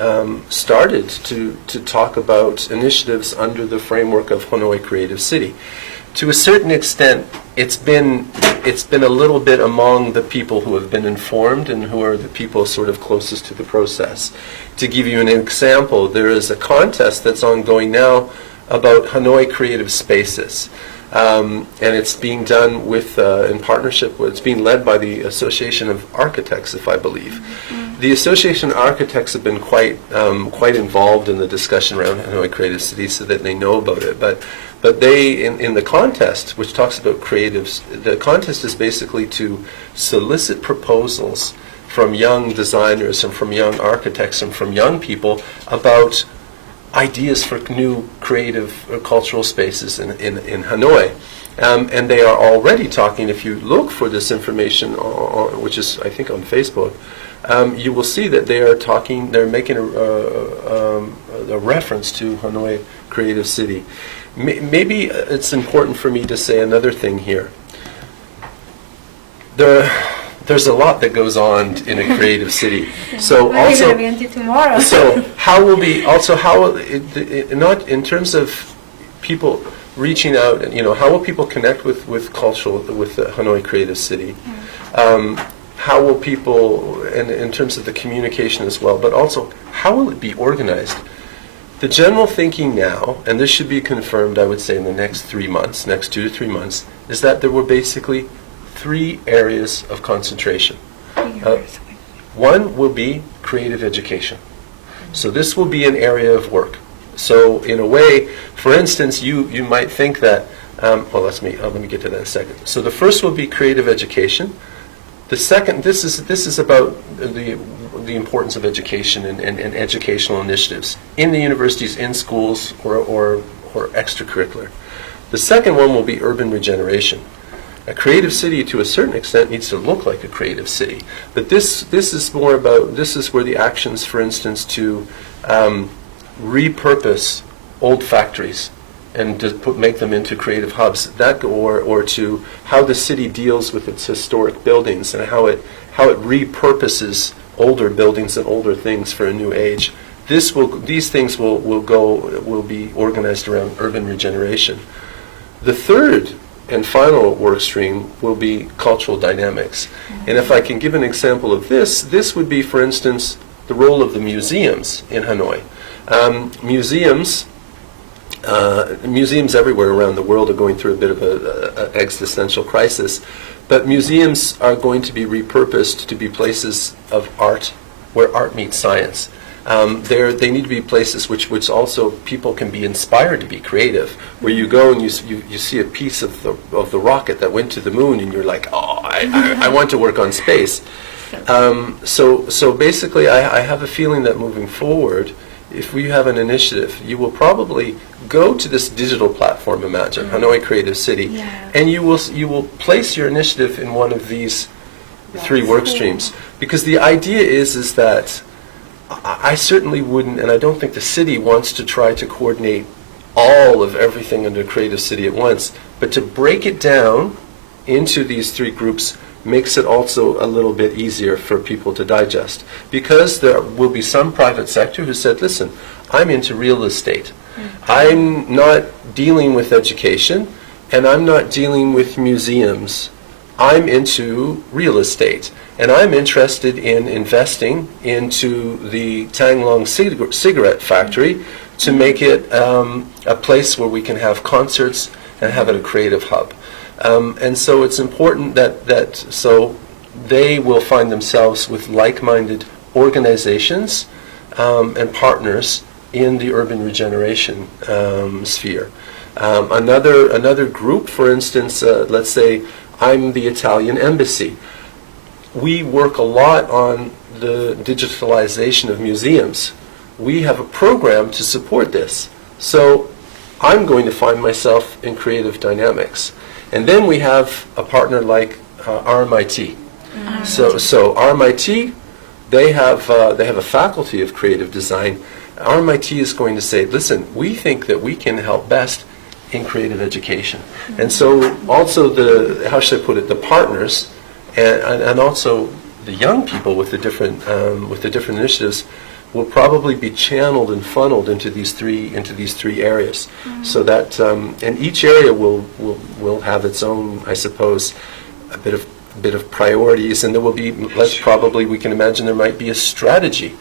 started to talk about initiatives under the framework of Hanoi Creative City. To a certain extent, it's been a little bit among the people who have been informed and who are the people sort of closest to the process. To give you an example, there is a contest that's ongoing now about Hanoi Creative Spaces. And it's being done with, in partnership with, it's being led by the Association of Architects, if I believe. Mm-hmm. The Association of Architects have been quite involved in the discussion around Hanoi Creative City, so that they know about it. But they, in the contest, which talks about creatives, the contest is basically to solicit proposals from young designers and from young architects and from young people about ideas for new creative or cultural spaces in Hanoi. And they are already talking, if you look for this information, which is, I think, on Facebook, you will see that they are talking, they're making a reference to Hanoi Creative City. Maybe it's important for me to say another thing here. There's a lot that goes on in a creative city. So We're also, going to be until tomorrow. so how will be also not in terms of people reaching out, and how will people connect with the Hanoi Creative City? How will people, and in terms of the communication as well, but also how will it be organized? The general thinking now, and this should be confirmed, I would say, in the next 3 months, next 2 to 3 months, is that there were basically 3 areas of concentration. One will be creative education. So this will be an area of work. So in a way, for instance, you might think that, let me get to that in a second. So the first will be creative education. The second, this is about the importance of education and educational initiatives in the universities, in schools, or extracurricular. The second one will be urban regeneration. A creative city, to a certain extent, needs to look like a creative city. But this is more about, this is where the actions, for instance, to repurpose old factories and to make them into creative hubs, or to how the city deals with its historic buildings and how it repurposes older buildings and older things for a new age. These things will be organized around urban regeneration. The third and final work stream will be cultural dynamics. And if I can give an example of this would be, for instance, the role of the museums in Hanoi. Museums everywhere around the world are going through a bit of an existential crisis, but museums are going to be repurposed to be places of art, where art meets science. They need to be places which also people can be inspired to be creative, where you go and you see a piece of the rocket that went to the moon, and you're like, oh, I want to work on space. So basically, I have a feeling that moving forward, if we have an initiative, you will probably go to this digital platform, imagine, Hanoi Creative City, and you will place your initiative in one of these 3 work streams. Because the idea is that I certainly wouldn't, and I don't think the city wants to try to coordinate all of everything under Creative City at once, but to break it down into these 3 groups makes it also a little bit easier for people to digest. Because there will be some private sector who said, listen, I'm into real estate. I'm not dealing with education, and I'm not dealing with museums. I'm into real estate, and I'm interested in investing into the Tang Long cigarette factory to make it a place where we can have concerts and have it a creative hub. And so it's important that so they will find themselves with like-minded organizations and partners in the urban regeneration sphere. Another group, for instance, let's say I'm the Italian embassy. We work a lot on the digitalization of museums. We have a program to support this. So I'm going to find myself in Creative Dynamics. And then we have a partner like RMIT. So RMIT, they have a faculty of creative design. RMIT is going to say, listen, we think that we can help best in creative education. And so also how should I put it, the partners and also the young people with the different initiatives will probably be channeled and funneled into these three areas, so that and each area will have its own, I suppose, a bit of priorities, and there will be we can imagine there might be a strategy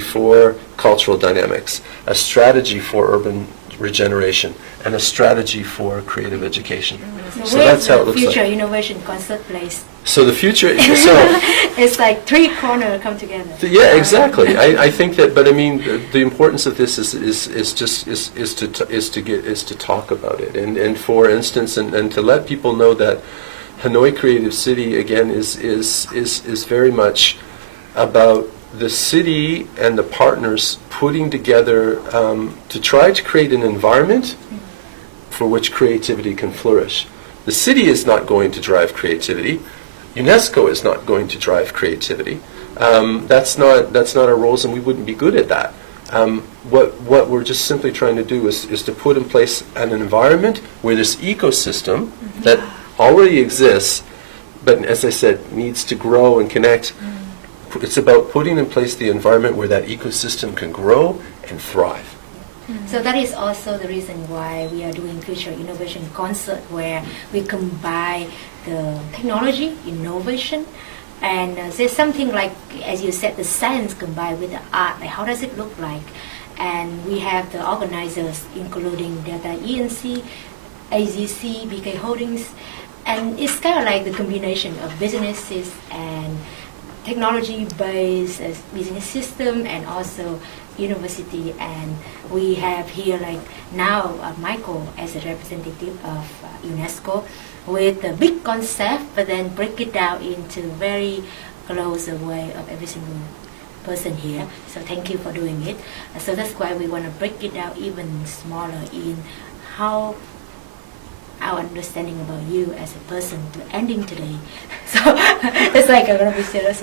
for cultural dynamics, a strategy for urban regeneration, and a strategy for creative education. So that's how it looks future like. innovation concert place. So the future, It's like three corners come together. yeah, exactly. I think that, but I mean, the importance of this is to talk about it, and for instance, and to let people know that Hanoi Creative City again is very much about the city and the partners putting together to try to create an environment for which creativity can flourish. The city is not going to drive creativity. UNESCO is not going to drive creativity. That's not our roles, and we wouldn't be good at that. What we're just simply trying to do is to put in place an environment where this ecosystem that already exists, but as I said, needs to grow and connect. It's about putting in place the environment where that ecosystem can grow and thrive. So that is also the reason why we are doing Future Innovation Concert, where we combine the technology, innovation, and there's something like, as you said, the science combined with the art. Like how does it look like? And we have the organizers, including Delta ENC, AZC, BK Holdings, and it's kind of like the combination of businesses and technology-based business system, and also university. And we have here like now Michael as a representative of UNESCO with a big concept, but then break it down into very close way of every single person here. So thank you for doing it. So that's why we want to break it down even smaller in how our understanding about you as a person to ending today. So it's like I'm gonna be serious.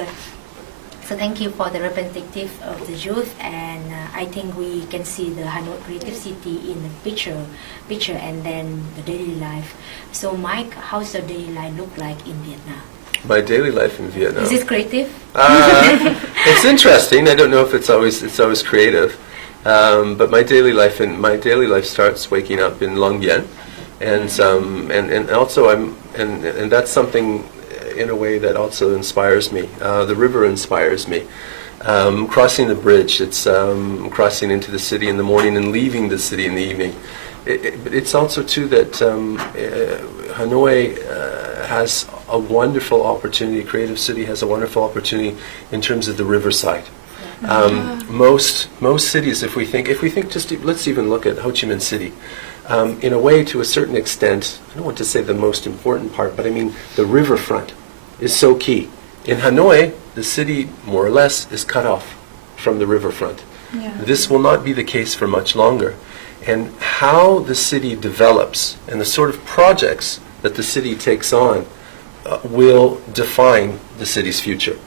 So thank you for the representative of the youth, and I think we can see the Hanoi Creative City in the picture, and then the daily life. So Mike, how's your daily life look like in Vietnam? My daily life in Vietnam. Is it creative? It's interesting. I don't know if it's always creative, but my daily life starts waking up in Long Bien, and also and that's something in a way that also inspires me. The river inspires me. Crossing the bridge, it's crossing into the city in the morning and leaving the city in the evening. It's also too that Hanoi has a wonderful opportunity. Creative City has a wonderful opportunity in terms of the riverside. Most cities, if we think just let's even look at Ho Chi Minh City. In a way, to a certain extent, I don't want to say the most important part, but I mean the riverfront is so key. In Hanoi, the city, more or less, is cut off from the riverfront. Yeah. This will not be the case for much longer. And how the city develops and the sort of projects that the city takes on will define the city's future.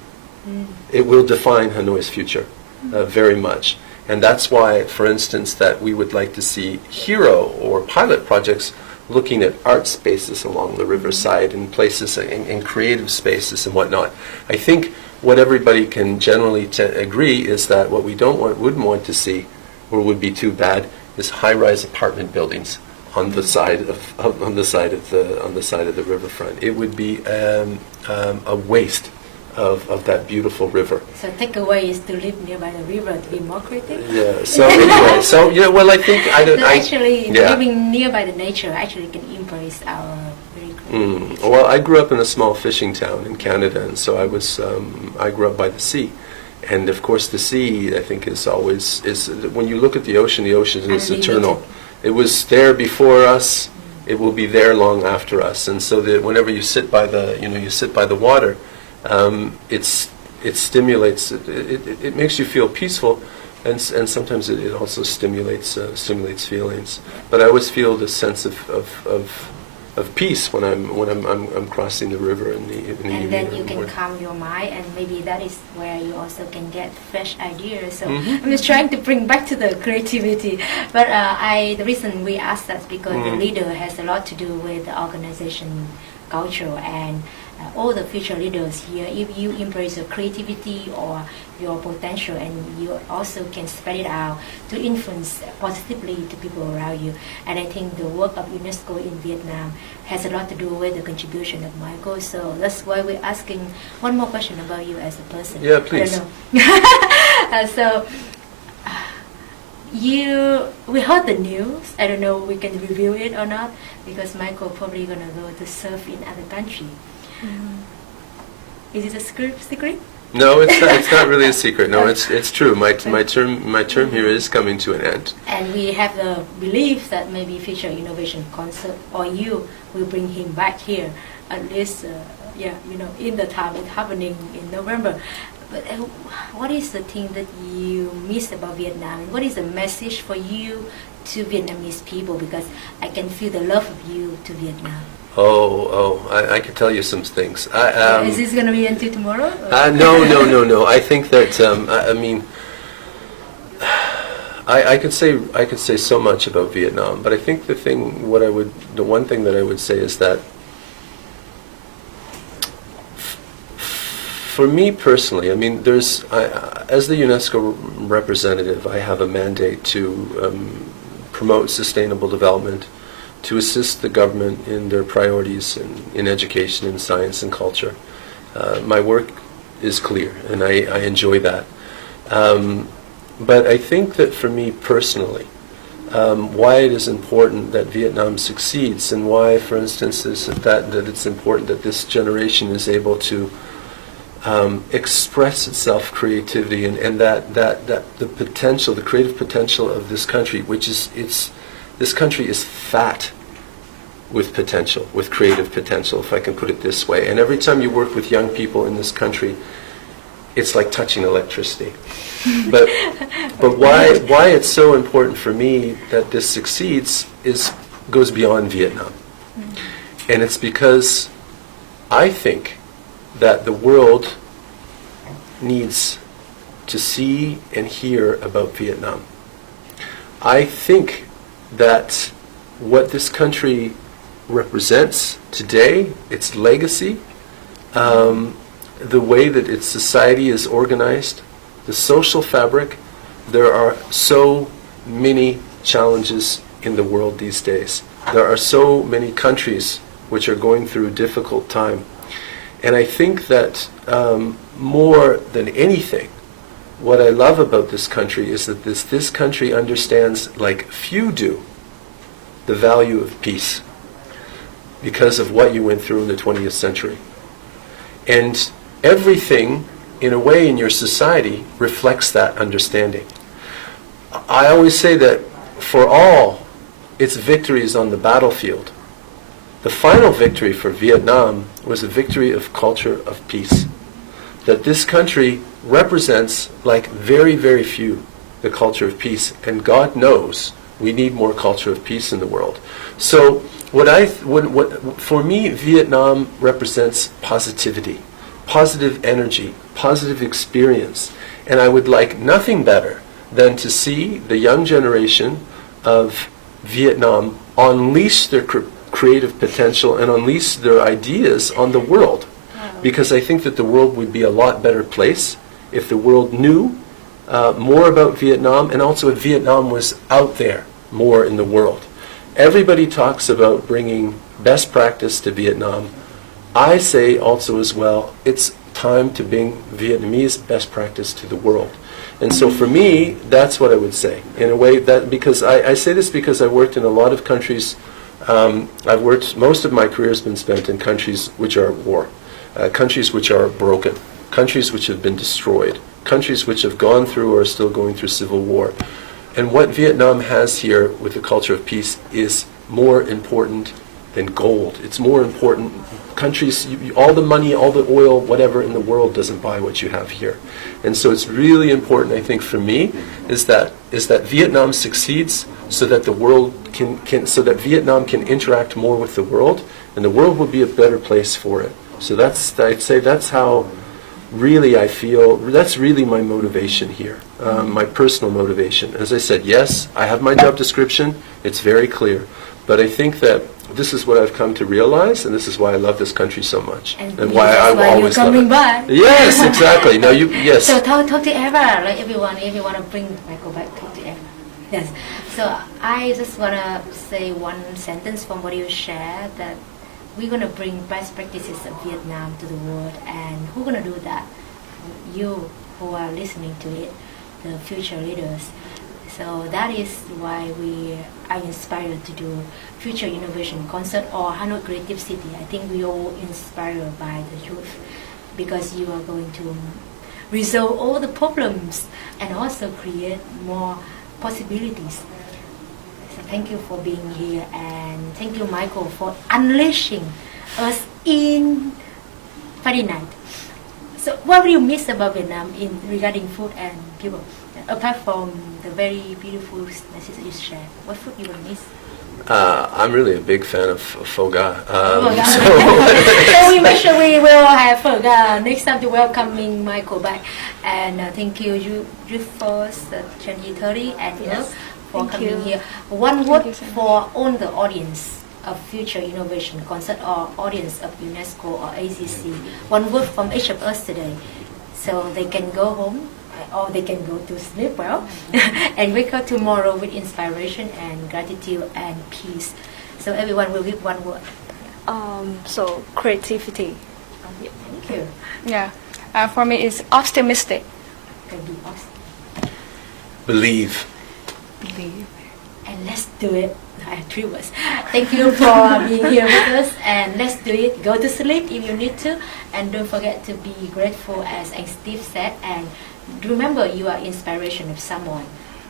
It will define Hanoi's future very much. And that's why, for instance, that we would like to see hero or pilot projects looking at art spaces along the riverside and places in creative spaces and whatnot. I think what everybody can generally agree is that what we wouldn't want to see, or would be too bad, is high-rise apartment buildings on the side of the riverfront. It would be a waste of that beautiful river. So takeaway is to live nearby the river to be more creative. Yeah. So anyway, well, I think living nearby the nature actually can embrace our very creative. Well, I grew up in a small fishing town in Canada, and so I grew up by the sea, And of course, the sea, I think, is when you look at the ocean is eternal. It was there before us. It will be there long after us. And so that whenever you sit by the water, it stimulates. It makes you feel peaceful, and sometimes it also stimulates feelings. But I always feel this sense of peace when I'm crossing the river in the evening. And then you can calm your mind, and maybe that is where you also can get fresh ideas. So I'm just trying to bring back to the creativity. But the reason we ask that because the leader has a lot to do with the organization culture, and all the future leaders here, if you embrace your creativity or your potential, and you also can spread it out to influence positively to people around you. And I think the work of UNESCO in Vietnam has a lot to do with the contribution of Michael. So that's why we're asking one more question about you as a person. Yeah, please. I don't know. We heard the news. I don't know if we can review it or not, because Michael probably gonna go to surf in other country. Is it a secret? No, it's not really a secret. No, it's true. My term here is coming to an end. And we have the belief that maybe Future Innovation Concert or you will bring him back here, at least, in the time it's happening in November. But what is the thing that you miss about Vietnam? What is the message for you to Vietnamese people? Because I can feel the love of you to Vietnam. I can tell you some things. Is this going to be until tomorrow? No. I think that I could say so much about Vietnam, but I think the one thing that I would say is that for me personally, as the UNESCO representative, I have a mandate to promote sustainable development, to assist the government in their priorities in education, in science and culture. My work is clear, and I enjoy that. But I think that for me personally, why it is important that Vietnam succeeds, and why, for instance, that it's important that this generation is able to express itself creativity, and that the potential, the creative potential of this country, this country is fat with potential, with creative potential, if I can put it this way. And every time you work with young people in this country, it's like touching electricity. But why it's so important for me that this succeeds goes beyond Vietnam. And it's because I think that the world needs to see and hear about Vietnam. I think that what this country represents today, its legacy, the way that its society is organized, the social fabric, there are so many challenges in the world these days. There are so many countries which are going through a difficult time. And I think that more than anything, what I love about this country is that this country understands, like few do, the value of peace because of what you went through in the 20th century. And everything, in a way, in your society reflects that understanding. I always say that for all its victories on the battlefield, the final victory for Vietnam was a victory of culture of peace. That this country represents, like very, very few, the culture of peace. And God knows we need more culture of peace in the world. So for me, Vietnam represents positivity, positive energy, positive experience. And I would like nothing better than to see the young generation of Vietnam unleash their creative potential and unleash their ideas on the world. Because I think that the world would be a lot better place if the world knew more about Vietnam, and also if Vietnam was out there more in the world. Everybody talks about bringing best practice to Vietnam. I say also as well, it's time to bring Vietnamese best practice to the world. And so for me, that's what I would say. In a way, that because I say this because I worked in a lot of countries. Most of my career has been spent in countries which are at war, countries which are broken, countries which have been destroyed, countries which have gone through or are still going through civil war. And what Vietnam has here with the culture of peace is more important than gold. It's more important. Countries, all the money, all the oil, whatever in the world doesn't buy what you have here. And so it's really important, I think, for me, is that Vietnam succeeds so that the world so that Vietnam can interact more with the world, and the world will be a better place for it. So I'd say that's how really I feel, that's really my motivation here, my personal motivation. As I said, yes, I have my job description, it's very clear, but I think that this is what I've come to realize, and this is why I love this country so much, and why I will always love it. Back. Yes, exactly. No, yes. So talk to Eva, like everyone, if you want to bring Michael back, talk to Eva. Yes. So I just want to say one sentence from what you shared, that we're going to bring best practices of Vietnam to the world, and who's going to do that? You who are listening to it, the future leaders. So that is why we are inspired to do Future Innovation Concert or Hanoi Creative City. I think we all inspired by the youth, because you are going to resolve all the problems and also create more possibilities. So thank you for being here, and thank you, Michael, for unleashing us in Friday night. So what will you miss about Vietnam regarding food and people? Apart from the very beautiful message you shared, what food you will miss? I'm really a big fan of pho ga. So we make sure we will have pho ga next time to welcoming Michael back. And thank you, Youth Force 2030 and us for coming here. One word for all the audience of Future Innovation Concert or audience of UNESCO or ACC. One word from each of us today, so they can go home or they can go to sleep well and wake up tomorrow with inspiration and gratitude and peace. So everyone will give one word. So creativity. Thank you. Yeah. For me, it's optimistic. Can be awesome. Believe. And let's do it. I have 3 words. Thank you for being here with us, and let's do it. Go to sleep if you need to, and don't forget to be grateful, as Steve said, and remember you are inspiration of someone,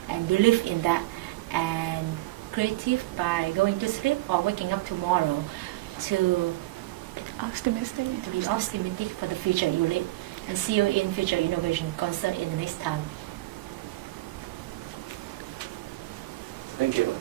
and believe in that, and creative by going to sleep or waking up tomorrow to be optimistic for the future you live. And see you in Future Innovation Concert in the next time. Thank you.